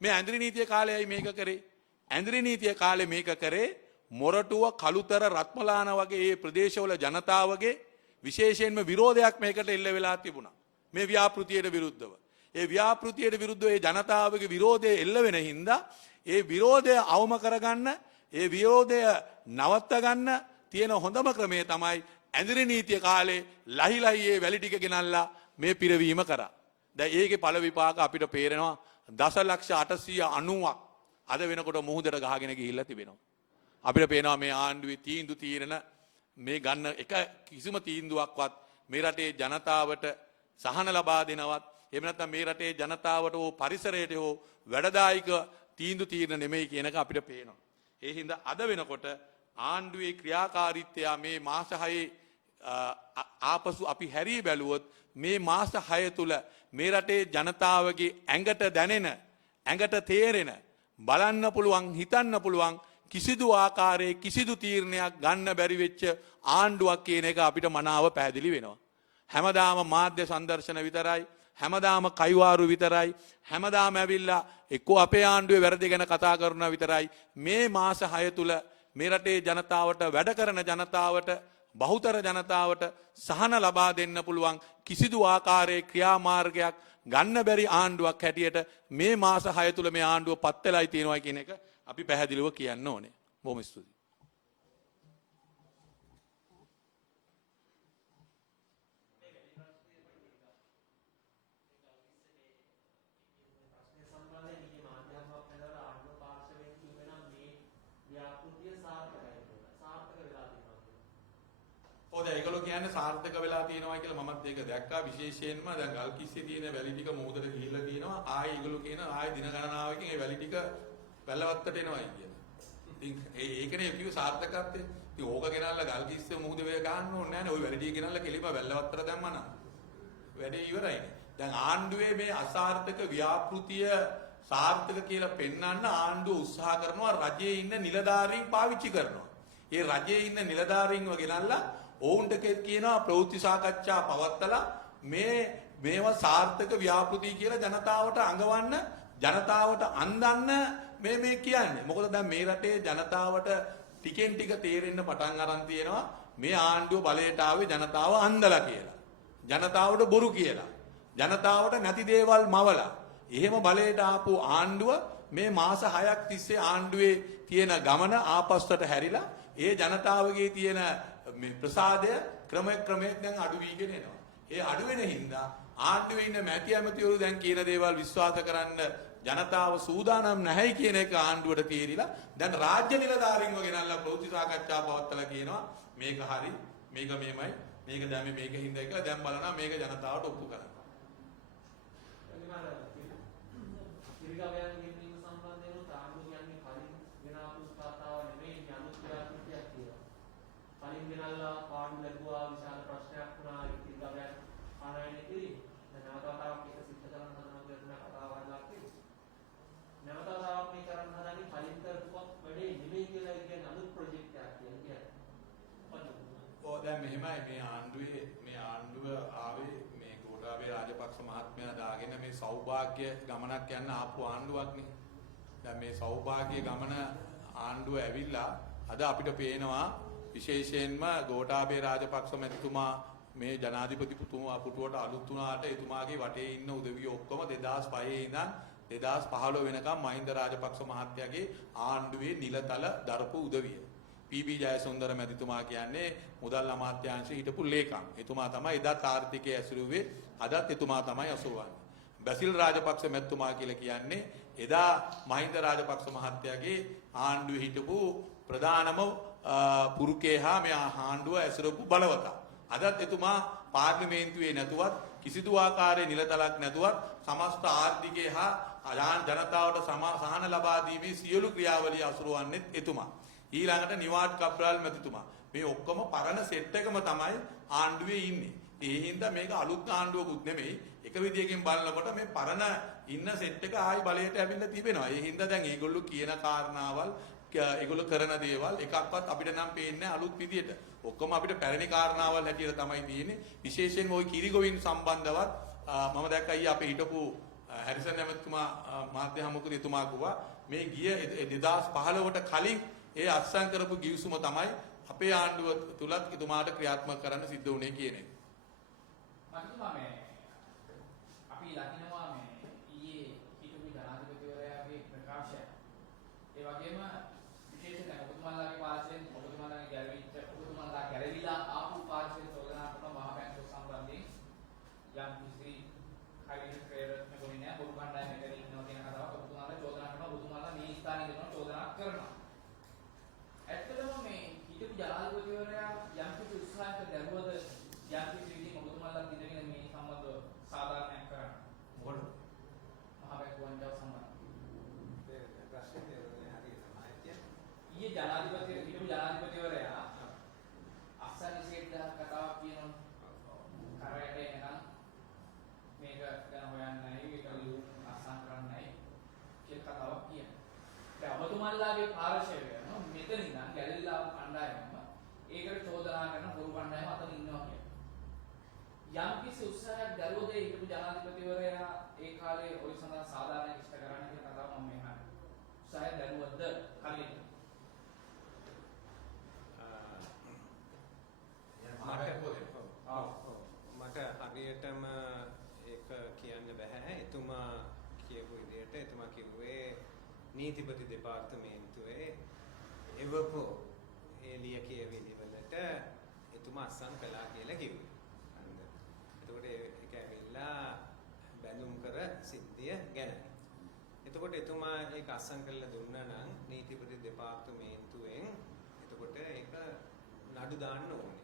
මේ ඇඳිරි නීතිය කාලේයි මේක කරේ. ඇඳිරි නීතිය කාලේ මේක කරේ මොරටුව කළුතර රත්මලාන වගේ මේ ප්‍රදේශවල ජනතාවගේ විශේෂයෙන්ම විරෝධයක් මේකට එල්ල වෙලා තිබුණා. මේ ව්‍යාපෘතියට විරුද්ධව. ඒ ව්‍යාපෘතියට විරුද්ධව ඒ ජනතාවගේ විරෝධය එල්ල වෙන හින්දා ඒ විරෝධය අවම කරගන්න ඒ විරෝධය නවත්ත ගන්න තියෙන හොඳම ක්‍රමය තමයි ඇඳිරි නීතිය කාලේ ලහිලහියේ වැලි ටික ගෙනල්ලා මේ පිරවීම කරා. දැන් ඒකේ ඵල විපාක අපිට පේරෙනවා දසලක්ෂ 890ක් අද වෙනකොට මුහුදට ගහගෙන ගිහිල්ලා තිබෙනවා. අපිට පේනවා මේ ආණ්ඩුවේ තීන්දුව తీරන මේ ගන්න එක කිසිම තීන්දුවක්වත් මේ රටේ ජනතාවට සහන ලබා දෙනවත් එහෙම නැත්නම් මේ රටේ ජනතාවට හෝ පරිසරයට හෝ වැඩදායක තීන්දුව తీරන නෙමෙයි කියන එක අපිට පේනවා. ඒ හින්දා අද වෙනකොට ආණ්ඩුවේ ක්‍රියාකාරීත්වය මේ මාස 6 ආපසු අපි හැරී බැලුවොත් මේ මාස 6 තුල මේ රටේ ජනතාවගේ ඇඟට දැනෙන ඇඟට තේරෙන බලන්න පුළුවන් හිතන්න පුළුවන් කිසිදු ආකාරයේ කිසිදු තීරණයක් ගන්න බැරි වෙච්ච ආණ්ඩුවක් කියන එක අපිට මනාව පැහැදිලි වෙනවා. හැමදාම මාධ්‍ය සංදර්ශන විතරයි හැමදාම කයිවාරු විතරයි හැමදාම ඇවිල්ලා එක්කෝ අපේ ආණ්ඩුවේ වැරදි ගැන කතා කරනවා විතරයි මේ මාස 6 තුල මේ රටේ ජනතාවට වැඩ කරන ජනතාවට බහුතර ජනතාවට සහන ලබා දෙන්න පුළුවන් කිසිදු ආකාරයේ ක්‍රියාමාර්ගයක් ගන්න බැරි ආණ්ඩුවක් හැටියට මේ මාස 6 තුල මේ ආණ්ඩුව පත් වෙලායි තියෙනවා කියන එක අපි පැහැදිලිව කියන්න ඕනේ. බොහොම ස්තුතියි. ඒගොල්ලෝ කියන්නේ සාර්ථක වෙලා තියෙනවා කියලා මමත් ඒක දැක්කා. විශේෂයෙන්ම දැන් ගල්කිස්සේ තියෙන වැලි ටික මොහොතට ගිහිල්ලා තියෙනවා. ආයේ ඒගොල්ලෝ කියන ආයේ දින ගණනාවකින් ඒ වැලි ටික වැල්ලවත්තට එනවායි කියලා. ඉතින් ඒකනේ කිව්ව සාර්ථකත්වය. ඉතින් ඕක ගෙනල්ලා ගල්කිස්සේ මොහොත වේ ගන්න ඕනේ නැහැ නේ. ওই වැලි ටික ගෙනල්ලා කෙලිම වැල්ලවත්තට දැම්මා නම් වැඩේ ඉවරයිනේ. දැන් ආණ්ඩුවේ මේ අසාර්ථක ව්‍යාපෘතිය සාර්ථක කියලා පෙන්වන්න ආණ්ඩුව උත්සාහ කරනවා රජයේ ඉන්න නිලධාරීන් පාවිච්චි කරනවා. ඒ රජයේ ඉන්න නිලධාරීන්ව ගෙනල්ලා ඔවුන්ට කියනවා ප්‍රවෘත්ති සාකච්ඡා පවත්තලා මේවා සාර්ථක ව්‍යාපෘති කියලා ජනතාවට අඟවන්න ජනතාවට අන්දන්න මේ කියන්නේ. මොකද දැන් මේ රටේ ජනතාවට ටිකෙන් ටික තේරෙන්න පටන් අරන් තියෙනවා මේ ආණ්ඩුව බලයට ආවේ ජනතාව අන්දලා කියලා. ජනතාවට බොරු කියලා. ජනතාවට නැති දේවල් මවලා. එහෙම බලයට ආපු ආණ්ඩුව මේ මාස 6ක් තිස්සේ ආණ්ඩුවේ තියෙන ගමන ආපස්සට හැරිලා ඒ ජනතාවගේ තියෙන මේ ප්‍රසාදය ක්‍රමයෙන් දැන් අඩු වීගෙන එනවා. ඒ අඩු වෙන හින්දා ආණ්ඩුවේ ඉන්න මැති ඇමතිවරු දැන් කියන දේවල් විශ්වාස කරන්න ජනතාව සූදානම් නැහැයි කියන එක ආණ්ඩුවට තීරිලා දැන් රාජ්‍ය නිලධාරීන්ව ගෙනල්ලා ප්‍රවෘත්ති සාකච්ඡා පවත්වලා කියනවා මේක හරි මේක මෙහෙමයි මේක දැන් මේක හින්දා කියලා දැන් බලනවා මේක ජනතාවට ඔප්පු කරන්න. දැන් මෙහෙමයි මේ ආණ්ඩුව ආවේ මේ ගෝඨාභය රාජපක්ෂ මහත්මයා දාගෙන මේ සෞභාග්‍ය ගමනක් යන ආපු ආණ්ඩුවක් නේ. දැන් මේ සෞභාග්‍ය ගමන ආණ්ඩුව ඇවිල්ලා අද අපිට පේනවා විශේෂයෙන්ම ගෝඨාභය රාජපක්ෂ මැතිතුමා මේ ජනාධිපති පුටුවට අලුත් වුණාට එතුමාගේ වටේ ඉන්න උදවිය ඔක්කොම 2005 ඉඳන් 2015 වෙනකම් මහින්ද රාජපක්ෂ මහත්තයාගේ ආණ්ඩුවේ නිලතල දරපු උදවිය. පී.බී. ජයසුන්දර මැතිතුමා කියන්නේ මුදල් අමාත්‍යාංශයේ හිටපු ලේකම්. එතුමා තමයි එදත් ආර්ථිකයේ ඇසුරුවේ අදත් එතුමා තමයි අසුරවන්නේ. බැසිල් රාජපක්ෂ මැතිතුමා කියලා කියන්නේ එදා මහින්ද රාජපක්ෂ මහත්තයාගේ ආණ්ඩුවේ හිටපු ප්‍රධානම පුරුකේ හා මේ ආණ්ඩුව ඇසුරපු බලවතා. අදත් එතුමා පාර්ලිමේන්තුවේ නැතුවත් කිසිදු ආකාරයේ නිලතලක් නැතුවත් සමස්ත ආර්ථිකය හා ජනතාවට සහන ලබා දීමේ සියලු ක්‍රියාවලිය අසුරවන්නේ එතුමා. ඊළඟට නිවාඩ් කබ්‍රාල් මැතිතුමා. මේ ඔක්කොම පරණ සෙට් එකම තමයි ආණ්ඩුවේ ඉන්නේ. ඒ හින්දා මේක අලුත් ආණ්ඩුවකුත් නෙමෙයි. එක විදියකින් බලනකොට මේ පරණ ඉන්න සෙට් එක ආයි බලයට ඇවිල්ලා තිබෙනවා. ඒ හින්දා දැන් මේගොල්ලෝ කියන කාරණාවල් ඒගොල්ලෝ කරන දේවල් එකක්වත් අපිට නම් පේන්නේ අලුත් විදියට. ඔක්කොම අපිට පැරණි කාරණාවල් හැටියට තමයි තියෙන්නේ. විශේෂයෙන්ම ওই කිරිගොවින් සම්බන්ධවත් මම දැක්කා ඊ අපේ හිටපු හැරිසන් ඇමතිතුමා මාධ්‍ය හමුවකදී එතුමා කිව්වා මේ ගිය 2015ට කලින් ඒ අත්සන් කරපු ගිවිසුම තමයි අපේ ආණ්ඩුව තුලත් එතුමාට ක්‍රියාත්මක කරන්න සිද්ධ වුණේ කියන එක. මම අපි ලකිනවා මේ ඒ වගේම විශේෂයෙන් ඔබතුමාලාගේ පාර්ශ්වයෙන් ඔබතුමාලාගේ ගැළවිච්ච ඔබතුමාලා ගැළවිලා ආපු පාර්ශ්වයෙන් චෝදනා කරන මහා බැංකුව සම්බන්ධයෙන් යම් කිසි හයිඩ් ට්‍රේඩර්ස් නෙවෙයි නෑ බොරු කණ්ඩායමක ඉන්නවා කියන කතාවක් ඔබතුමාලා චෝදනා කරනවා ඔබතුමාලා මේ ස්ථානයේ දෙනවා චෝදනා කරනවා. ඇත්තටම මේ හිටපු ජනාධිපතිවරයා යම් කිසි උත්සාහයක දැරුවද යම් කිසි විදිහකින් ඔබතුමාලා දිනගෙන මේ සම්බන්ධව සාධාරණයක් කරන්න මොකද මහා බැංකුව වංචාව සම්බන්ධව ඊයේ ජනාධිපති හිටපු ජනාධිපතිවරයා අස්සන් ඉසේද්දා කතාවක් කියනවා කරයට එනකන් මේක ගැන හොයන්නයි ඒක ලියුම් අස්සන් කරන්නයි කියලා කතාවක් කියනවා. දැන් ඔබතුමාලාගේ පාර්ශවය මෙතන ඉඳන් ගැලවිලා ආපු කණ්ඩායමම ඒකට චෝදනා කරන බොරු කණ්ඩායම අතන ඉන්නවා කියන්නේ. යම් කිසි උත්සාහයක් දරුවද හිටපු ජනාධිපතිවරයා ඒ කාලේ ඔය සඳහා සාධාරණ ඉෂ්ට කරන්න කියන කතාව මම මේ අහන්නේ. උත්සාහය දරුවද හරියට මට හරියටම ඒක කියන්න බෑ. එතුමා කියපු විදිහට එතුමා කිව්වේ නීතිපති දෙපාර්තමේන්තුවේ එවපු එළිය කියවිලි වලට එතුමා අස්සම් කළා කියලා කිව්වේ. හරිද? එතකොට ඒක ඇවිල්ලා බැඳුම් කර සිද්ධිය ගැන. එතකොට එතුමා ඒක අස්සම් කරලා දුන්නා නම් නීතිපති දෙපාර්තමේන්තුවෙන් එතකොට ඒක නඩු දාන්න ඕනේ.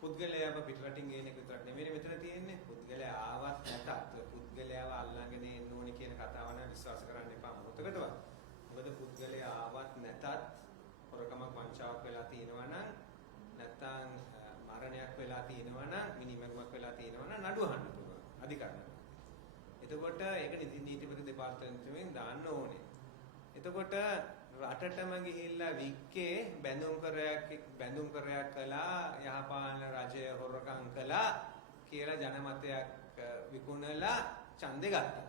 පුද්ගලයාව පිටරටින් ගේන එක විතරක් නෙමෙයි මෙතන තියෙන්නේ. පුද්ගලයා ආවත් නැතත් පුද්ගලයාව අල්ලගෙන එන්න ඕනේ කියන කතාව නම් විශ්වාස කරන්න එපා මොකටදවත්. මොකද පුද්ගලයා ආවත් නැතත් හොරකමක් වංචාවක් වෙලා තියෙනවා නම් නැත්නම් මරණයක් වෙලා තියෙනවා නම් මිනිමරුවක් වෙලා තියෙනවා නම් නඩු අහන්න පුළුවන් අධිකරණයට. එතකොට ඒක නීතිපති දෙපාර්තමේන්තුවෙන් දාන්න ඕනේ. එතකොට රටටම ගිහිල්ලා වික්කේ බැඳුම් කරයක් කළා යහපාලන රජය හොරකම් කළා කියලා ජනමතයක් විකුණලා ඡන්දේ ගත්තා.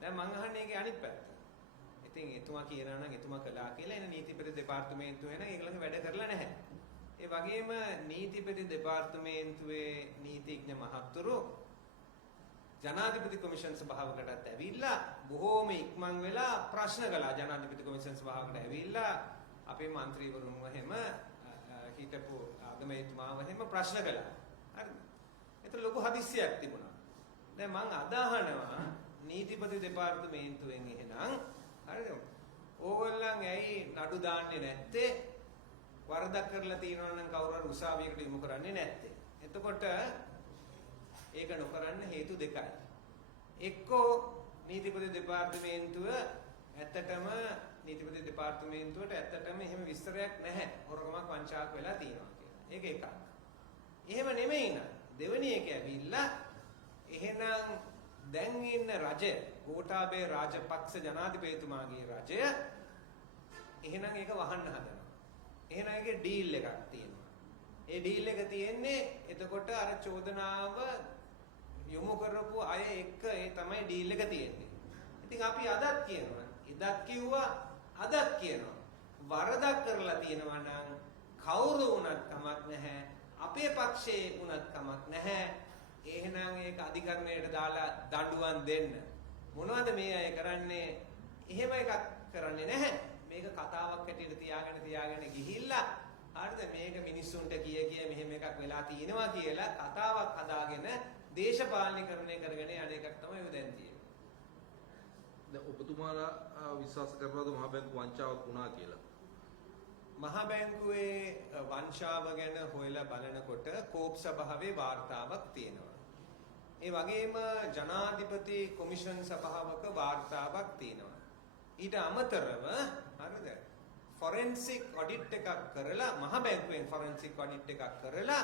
දැන් මං අහන්නේ ඒකේ අනිත් පැත්ත. ඉතින් එතුමා කියනවා නම් එතුමා කළා කියලා එන නීතිපති දෙපාර්තමේන්තුවේ නම් ඒගොල්ලන්ගේ වැඩ කරලා නැහැ. ඒ වගේම නීතිපති දෙපාර්තමේන්තුවේ නීතිඥ මහත්තුරු ජනාධිපති කොමිෂන් සභාවකටත් ඇවිල්ලා බොහෝම ඉක්මන් වෙලා ප්‍රශ්න කළා. ජනාධිපති කොමිෂන් සභාවකට ඇවිල්ලා අපේ മന്ത്രിවරුන්ව හැම හිටපු ආගමේතුමාව හැම ප්‍රශ්න කළා. හරිද? ඒතර ලොකු හදිස්සියක් තිබුණා. දැන් මං අදහනවා නීතිපති දෙපාර්තමේන්තුවෙන් එහෙනම් හරිද? ඕගොල්ලන් ඇයි නඩු දාන්නේ නැත්තේ? වරදක් කරලා තියෙනවා නම් කවුරු හරි උසාවියකට යොමු කරන්නේ නැත්තේ? එතකොට ඒක නොකරන්න හේතු දෙකයි. එක්කෝ නීතිපති දෙපාර්තමේන්තුව ඇත්තටම එහෙම විස්තරයක් නැහැ. හොරකමක් වංචාවක් වෙලා තියෙනවා කියලා. ඒක එකක්. එහෙම නෙමෙයි නේද? දෙවෙනි එක ඇවිල්ලා එහෙනම් දැන් ඉන්න රජය ගෝඨාභය රාජපක්ෂ ජනාධිපතිතුමාගේ රජය එහෙනම් ඒක වහන්න හදනවා. එහෙනම් ඒකේ ඩීල් එකක් තියෙනවා. ඒ ඩීල් එක තියෙන්නේ එතකොට අර චෝදනාව යොමු කරපු අය එක්ක ඒ තමයි ඩීල් එක තියෙන්නේ. ඉතින් අපි අදත් කියනවා. එදත් කිව්වා අදත් කියනවා. වරදක් කරලා තියෙනවා නම් කවුරු වුණත් කමක් නැහැ. අපේ පක්ෂයේ වුණත් කමක් නැහැ. එහෙනම් ඒක අධිකරණයට දාලා දඬුවම් දෙන්න. මොනවද මේ අය කරන්නේ? එහෙම එකක් කරන්නේ නැහැ. මේක කතාවක් හැටියට තියාගෙන ගිහිල්ලා හරිද මේක මිනිස්සුන්ට කිය මෙහෙම එකක් වෙලා තියෙනවා කියලා කතාවක් හදාගෙන දේශපාලනීකරණය කරගෙන යන එකක් තමයි ඔය දැන් තියෙන්නේ. දැන් ඔබතුමාලා විශ්වාස කරනවද මහා බැංකුව වංචාවක් වුණා කියලා? මහා බැංකුවේ වංචාව ගැන හොයලා බලනකොට කෝප් සභාවේ වාර්තාවක් තියෙනවා. ඒ වගේම ජනාධිපති කොමිෂන් සභාවක වාර්තාවක් තියෙනවා. ඊට අමතරව හරිද ෆොරෙන්සික් ඔඩිට් එකක් කරලා මහා බැංකුවෙන් ෆොරෙන්සික් ඔඩිට් එකක් කරලා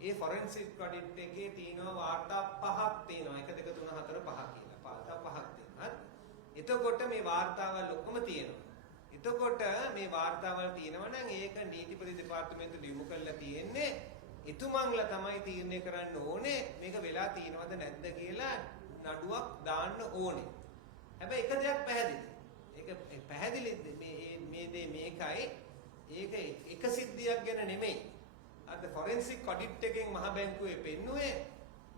ඒ ෆොරෙන්සික් ඔඩිට් එකේ තියෙනවා වාර්තා 5ක් තියෙනවා 1 2 3 4 5 කියලා වාර්තා 5ක් තියෙනවා. එතකොට මේ වාර්තාවල් ඔක්කොම තියෙනවා. එතකොට මේ වාර්තාවල් තියෙනවා නම් ඒක නීතිපති දෙපාර්තමේන්තුවට යොමු කරලා තියෙන්නේ එතුමන්ලා තමයි තීරණය කරන්න ඕනේ මේක වෙලා තියෙනවද නැද්ද කියලා නඩුවක් දාන්න ඕනේ. හැබැයි එක දෙයක් පැහැදිලි. ඒක පැහැදිලි මේ දේ මේකයි ඒක එක සිද්ධියක් ගැන නෙමෙයි. අද ෆොරෙන්සික් ඔඩිට් එකෙන් මහ බැංකුවේ පෙන්නුවේ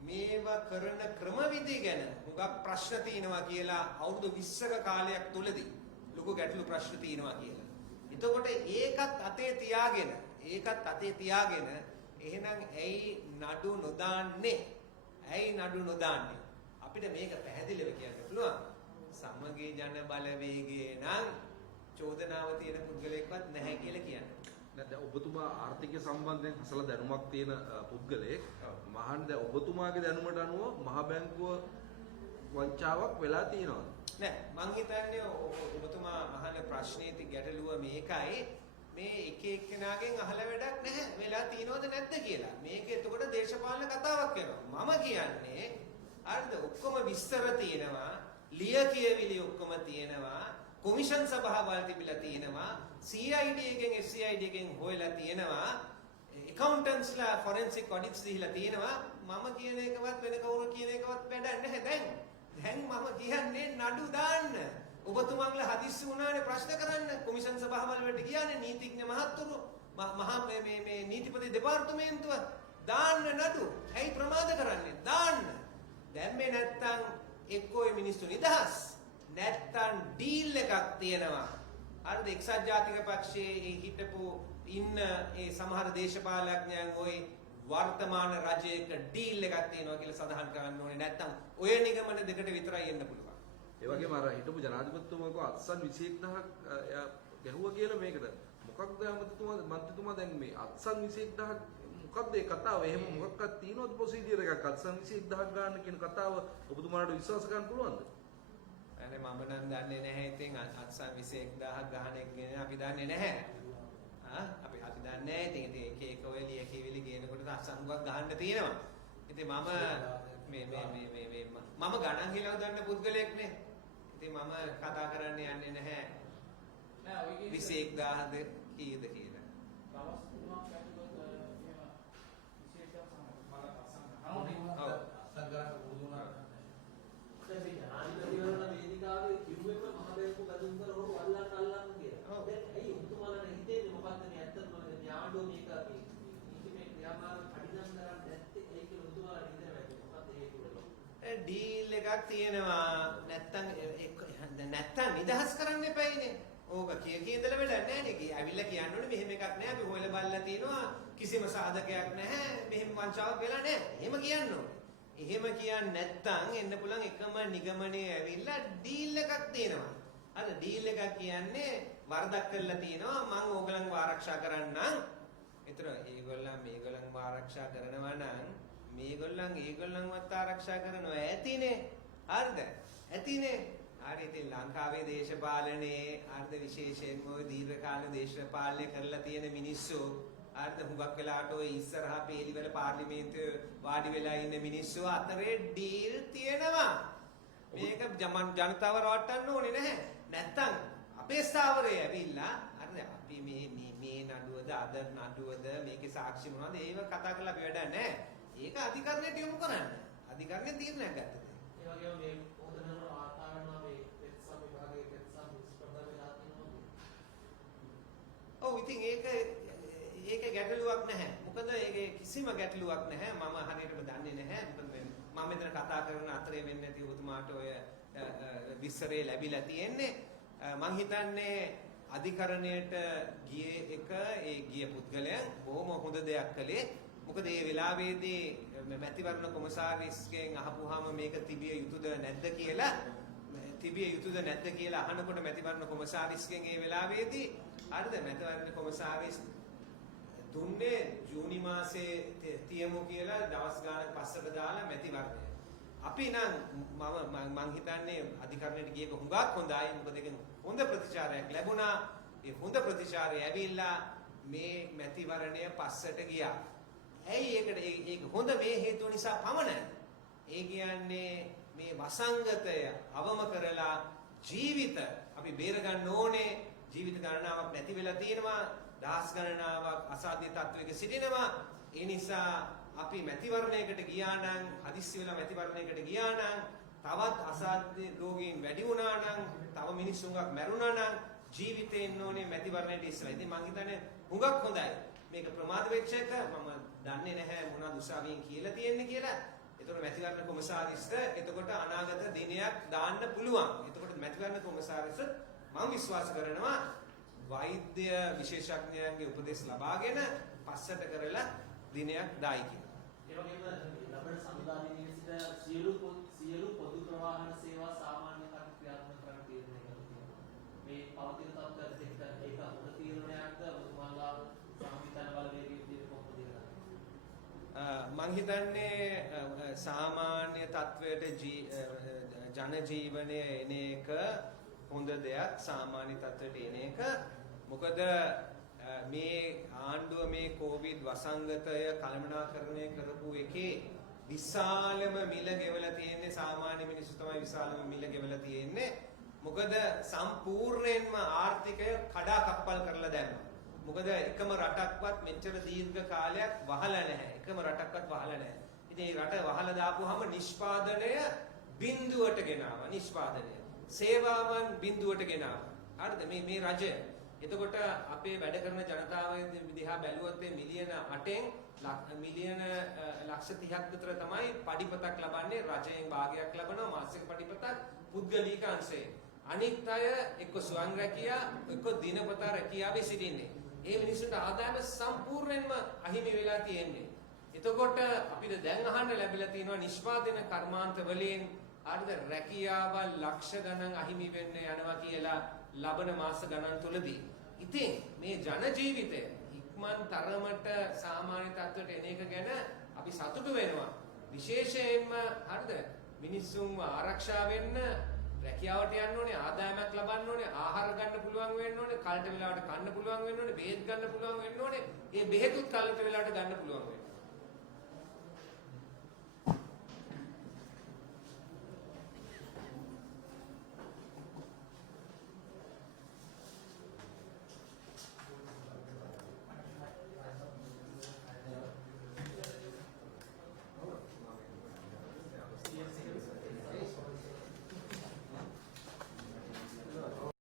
මේවා කරන ක්‍රමවිධි ගැන හුඟක් ප්‍රශ්න තියෙනවා කියලා අවුරුදු 20ක කාලයක් තුලදී ලොකු ගැටලු ප්‍රශ්න තියෙනවා කියලා. එතකොට ඒකත් අතේ තියාගෙන එහෙනම් ඇයි නඩු නොදාන්නේ? අපිට මේක පැහැදිලිව කියන්න පුළුවන්. සමගි ජන බලවේගයේ නම් චෝදනාව තියෙන පුද්ගලයෙක්වත් නැහැ කියලා කියන්නේ. දැන් ඔබතුමා ආර්ථිකය සම්බන්ධයෙන් අසල දැනුමක් තියෙන පුද්ගලයෙක්. මහන් දැන් ඔබතුමාගේ දැනුමට අනුව මහ බැංකුව වංචාවක් වෙලා තියෙනවද? නෑ මං හිතන්නේ ඔබතුමා අහන ප්‍රශ්නේ ගැටලුව මේකයි. මේ එක එක්කෙනාගෙන් අහලා වැඩක් නැහැ. වෙලා තියෙනවද නැද්ද කියලා. මේක එතකොට දේශපාලන කතාවක් වෙනවා. මම කියන්නේ හරිද ඔක්කොම විස්තර තියෙනවා. ලිය කියවිලි ඔක්කොම තියෙනවා. කොමිෂන් සභාවල් තිබිලා තියෙනවා. CID එකෙන් FCID එකෙන් හොයලා තියෙනවා. accountants-ලා forensic audits දීලා තියෙනවා. මම කියන එකවත් වෙන කවුරු කියන එකවත් වැඩක් නැහැ දැන්. දැන් මම කියන්නේ නඩු දාන්න. ඔබතුමන්ලා හදිස්සි වුණානේ ප්‍රශ්න කරන්න. කොමිෂන් සභාවල් වලට ගියානේ නීතිඥ මහත්තුරු. මහා මේ නීතිපති දෙපාර්තමේන්තුව දාන්න නඩු. ඇයි ප්‍රමාද කරන්නේ? දාන්න. දැම්මේ නැත්තම් එක්කෝ මේ මිනිස්සු නිදහස්. නැත්තම් ඩීල් එකක් තියෙනවා. හරිද? එක්සත් ජාතික පක්ෂයේ හිටපු ඉන්න ඒ සමහර දේශපාලඥයන් ওই වර්තමාන රජයක ඩීල් එකක් තියෙනවා කියලා සඳහන් කරන්න ඕනේ. නැත්තම් ඔය නිගමන දෙකට විතරයි එන්න පුළුවන්. ඒ වගේම අර හිටපු ජනාධිපතිතුමාක අත්සන් 21000ක් ගැහුවා කියලා මේකට මොකක්ද මන්ත්‍රීතුමා දැන් මේ අත්සන් 21000ක් මොකක්ද ඒ කතාව? එහෙම මොකක්වත් තියෙනවද ප්‍රොසීජර් එකක් අත්සන් 21000ක් ගන්න කියන කතාව ඔබතුමාට විශ්වාස කරන්න පුළුවන්ද? අනේ මම නම් දන්නේ නැහැ. ඉතින් අත්සන් 21000ක් ගහන එක ගැන අපි දන්නේ නැහැ. අපි දන්නේ නැහැ. ඉතින් එක ඔය ලිය කියවිලි කියනකොට අත්සන් ගුවක් ගහන්න තියෙනවා. ඉතින් මම ගණන් හිලව දන්න පුද්ගලයෙක් නේ. ඉතින් මම කතා කරන්න යන්නේ නැහැ. නෑ ඔය 21000ද කීයද කියලා. දවස් 3ක් ඇතුළත එහෙම විශේෂයක් බලක් අසන්න. ඔව්. සංග්‍රහ වුණා. දැන් මේ ජනාධිපතිවරණ වේදිකාවේ කිව්වෙම මහ බැංකුව බඳුන් කරවරු අල්ලන්න කියලා. දැන් ඇයි උතුමාලට හිතෙන්නේ මොකක්ද මේ ඇත්තටම මේ ආණ්ඩුව මේක මේ ක්‍රියාමාර්ග කඩිනම් කරන්නේ නැත්තේ ඒක උතුමාලට හිතෙන්නේ මොකක්ද හේතුව? ඩීල් එකක් තියෙනවා. නැත්තම් නිදහස් කරන්න එපායිනේ. ඕක කිය ඉඳලා වැඩක් නැහැ නේ. ඇවිල්ලා කියන්න ඕනේ මෙහෙම එකක් නැහැ. අපි හොයලා බලලා තියෙනවා. කිසිම සාධකයක් නැහැ. මෙහෙම වංචාවක් වෙලා නැහැ. එහෙම කියන්න ඕනේ. එහෙම කියන්නේ නැත්තම් එන්න පුළුවන් එකම නිගමනයේ ඇවිල්ලා ඩීල් එකක් තියෙනවා. අර ඩීල් එකක් කියන්නේ වරදක් කරලා තියෙනවා. මම ඕගලන්ව ආරක්ෂා කරන්නම්. ඒතර මේගොල්ලන්ව ආරක්ෂා කරනවා නම් ඒගොල්ලන්වත් ආරක්ෂා කරනවා ඇතිනේ. හරිද? ඇතිනේ. හරි ඉතින් ලංකාවේ දේශපාලනයේ හරිද විශේෂයෙන්ම ওই දීර්ඝකාල දේශපාලනය කරලා තියෙන මිනිස්සු හරිද හුඟක් වෙලාවට ওই ඉස්සරහා පේලිවල පාර්ලිමේන්තුවේ වාඩි වෙලා ඉන්න මිනිස්සු අතරේ ඩීල් තියෙනවා. මේක ජනතාව රවට්ටන්න ඕනේ නැහැ. නැත්තම් අපේ ස්ථාවරය ඇවිල්ලා හරිද අපි මේ නඩුවද අද නඩුවද මේකේ සාක්ෂි මොනවද ඒව කතා කරලා අපි වැඩක් නැහැ. ඒක අධිකරණයට යොමු කරන්න. අධිකරණය තීරණයක් ගත්තද? ඒ වගේම මේ පොතන වාතාවරණ මේ පෙත්සම් විභාගයේ පෙත්සම් ස්පර්ධා වෙලා තියෙනවා. ඔව් ඉතින් ඒක ගැටලුවක් නැහැ. මොකද ඒකේ කිසිම ගැටලුවක් නැහැ. මම හරියටම දන්නේ නැහැ. මොකද මම මෙතන කතා කරන අතරේ වෙන්නේ නැති ඔබතුමාට ඔය විස්තරේ ලැබිලා තියෙන්නේ. මං හිතන්නේ අධිකරණයට ගිය පුද්ගලයන් බොහොම හොඳ දෙයක් කළේ. මොකද මේ වෙලාවේදී මැතිවරණ කොමසාරිස්ගෙන් අහපුවාම මේක තිබිය යුතුද නැද්ද කියලා අහනකොට මැතිවරණ කොමසාරිස්ගෙන් මේ වෙලාවේදී හරිද මැතිවරණ කොමසාරිස් දුන්නේ ජූනි මාසේ තියමු කියලා දවස් ගානක් පස්සට දාලා මැතිවරණය. අපි නම් මං හිතන්නේ අධිකරණයට ගියක හුඟක් හොඳයි. මොකද ඒකෙන් හොඳ ප්‍රතිචාරයක් ලැබුණා. ඒ හොඳ ප්‍රතිචාරය ඇවිල්ලා මේ මැතිවරණය පස්සට ගියා. ඇයි ඒක හොඳ මේ හේතුව නිසා පමණයි. ඒ කියන්නේ මේ වසංගතය අවම කරලා ජීවිත අපි බේර ගන්න ඕනේ. ජීවිත ගණනාවක් නැති වෙලා තියෙනවා. දහස් ගණනාවක් අසාධ්‍ය තත්වයක සිටිනවා. ඒ නිසා අපි මැතිවරණයකට ගියා නම් හදිස්සි වෙලා මැතිවරණයකට ගියා නම් තවත් අසාධ්‍ය රෝගීන් වැඩි වුණා නම් තව මිනිස්සුන්ගක් මැරුණා නම් ජීවිතේ ඉන්න ඕනේ මැතිවරණයට ඉස්සෙල්ලා. ඉතින් මං හිතන්නේ හුඟක් හොඳයි. මේක ප්‍රමාද වෙච්ච එක මම දන්නේ නැහැ මොනවද උසාවියෙන් කියලා තියෙන්නේ කියලා. එතකොට මැතිවරණ කොමසාරිස්ට එතකොට අනාගත දිනයක් දාන්න පුළුවන්. එතකොට මැතිවරණ කොමසාරිස් මම විශ්වාස කරනවා වෛද්‍ය විශේෂඥයන්ගේ උපදෙස් ලබාගෙන පස්සට කරලා දිනයක් දායි කියලා. ඒ වගේම ලබන සමුදාය නිවසිට සියලු පොදු ප්‍රවාහන සේවා සාමාන්‍ය ක්‍රියාත්මක කරන්න තීරණය කරලා තියෙනවා. මේ පවතින තත්ත්වයට එක්ක ඒක හොඳ තීරණයක්ද ඔබතුමාලා සංවිධාන බලවේගයේ විදිහට කොහොමද කරන්නේ? මං හිතන්නේ සාමාන්‍ය තත්වයට ජන ජීවනය එන එක හොඳ දෙයක්. සාමාන්‍ය තත්වයට එන එක මොකද මේ ආණ්ඩුව මේ කොවිඩ් වසංගතය කළමනාකරණය කරපු එකේ විශාලම මිල ගෙවලා තියෙන්නේ සාමාන්‍ය මිනිස්සු තමයි විශාලම මිල ගෙවලා තියෙන්නේ. මොකද සම්පූර්ණයෙන්ම ආර්ථිකය කඩාකප්පල් කරලා දැම්මා. මොකද එකම රටක්වත් මෙච්චර දීර්ඝ කාලයක් වහලා නැහැ. එකම රටක්වත් වහලා නැහැ. ඉතින් මේ රට වහලා දාපුවාම නිෂ්පාදනය බිඳුවට ගෙනාවා. නිෂ්පාදනය සේවාවන් බිඳුවට ගෙනාවා. හරිද? මේ රජය. එතකොට අපේ වැඩ කරන ජනතාවගේ දිහා බැලුවොත් මිලියන 8න් මිලියන ලක්ෂ 30ක් විතර තමයි පඩිපතක් ලබන්නේ. රජයෙන් භාගයක් ලබනවා මාසික පඩිපතක් පුද්ගලික අංශයෙන්. අනිත් අය එක්ක ස්වයං රැකියා එක්ක දිනපතා රැකියාවේ සිටින්නේ. ඒ මිනිස්සුන්ට ආදායම සම්පූර්ණයෙන්ම අහිමි වෙලා තියෙන්නේ. එතකොට අපිට දැන් අහන්න ලැබිලා තියෙනවා නිෂ්පාදන කර්මාන්ත වලින් හරිද රැකියාවල් ලක්ෂ ගණන් අහිමි වෙන්න යනවා කියලා ලබන මාස ගණන් තුලදී. ඉතින් මේ ජන ජීවිතය ඉක්මන් තරමට සාමාන්‍ය තත්ත්වයට එන එක ගැන අපි සතුටු වෙනවා. විශේෂයෙන්ම හරිද මිනිස්සුන්ව ආරක්ෂා වෙන්න රැකියාවට යන්න ඕනේ, ආදායමක් ලබන්න ඕනේ, ආහාර ගන්න පුළුවන් වෙන්න ඕනේ, කලට වෙලාවට කන්න පුළුවන් වෙන්න ඕනේ, බෙහෙත් ගන්න පුළුවන් වෙන්න ඕනේ. ඒ බෙහෙතුත් කලට වෙලාවට ගන්න පුළුවන් වෙන්න.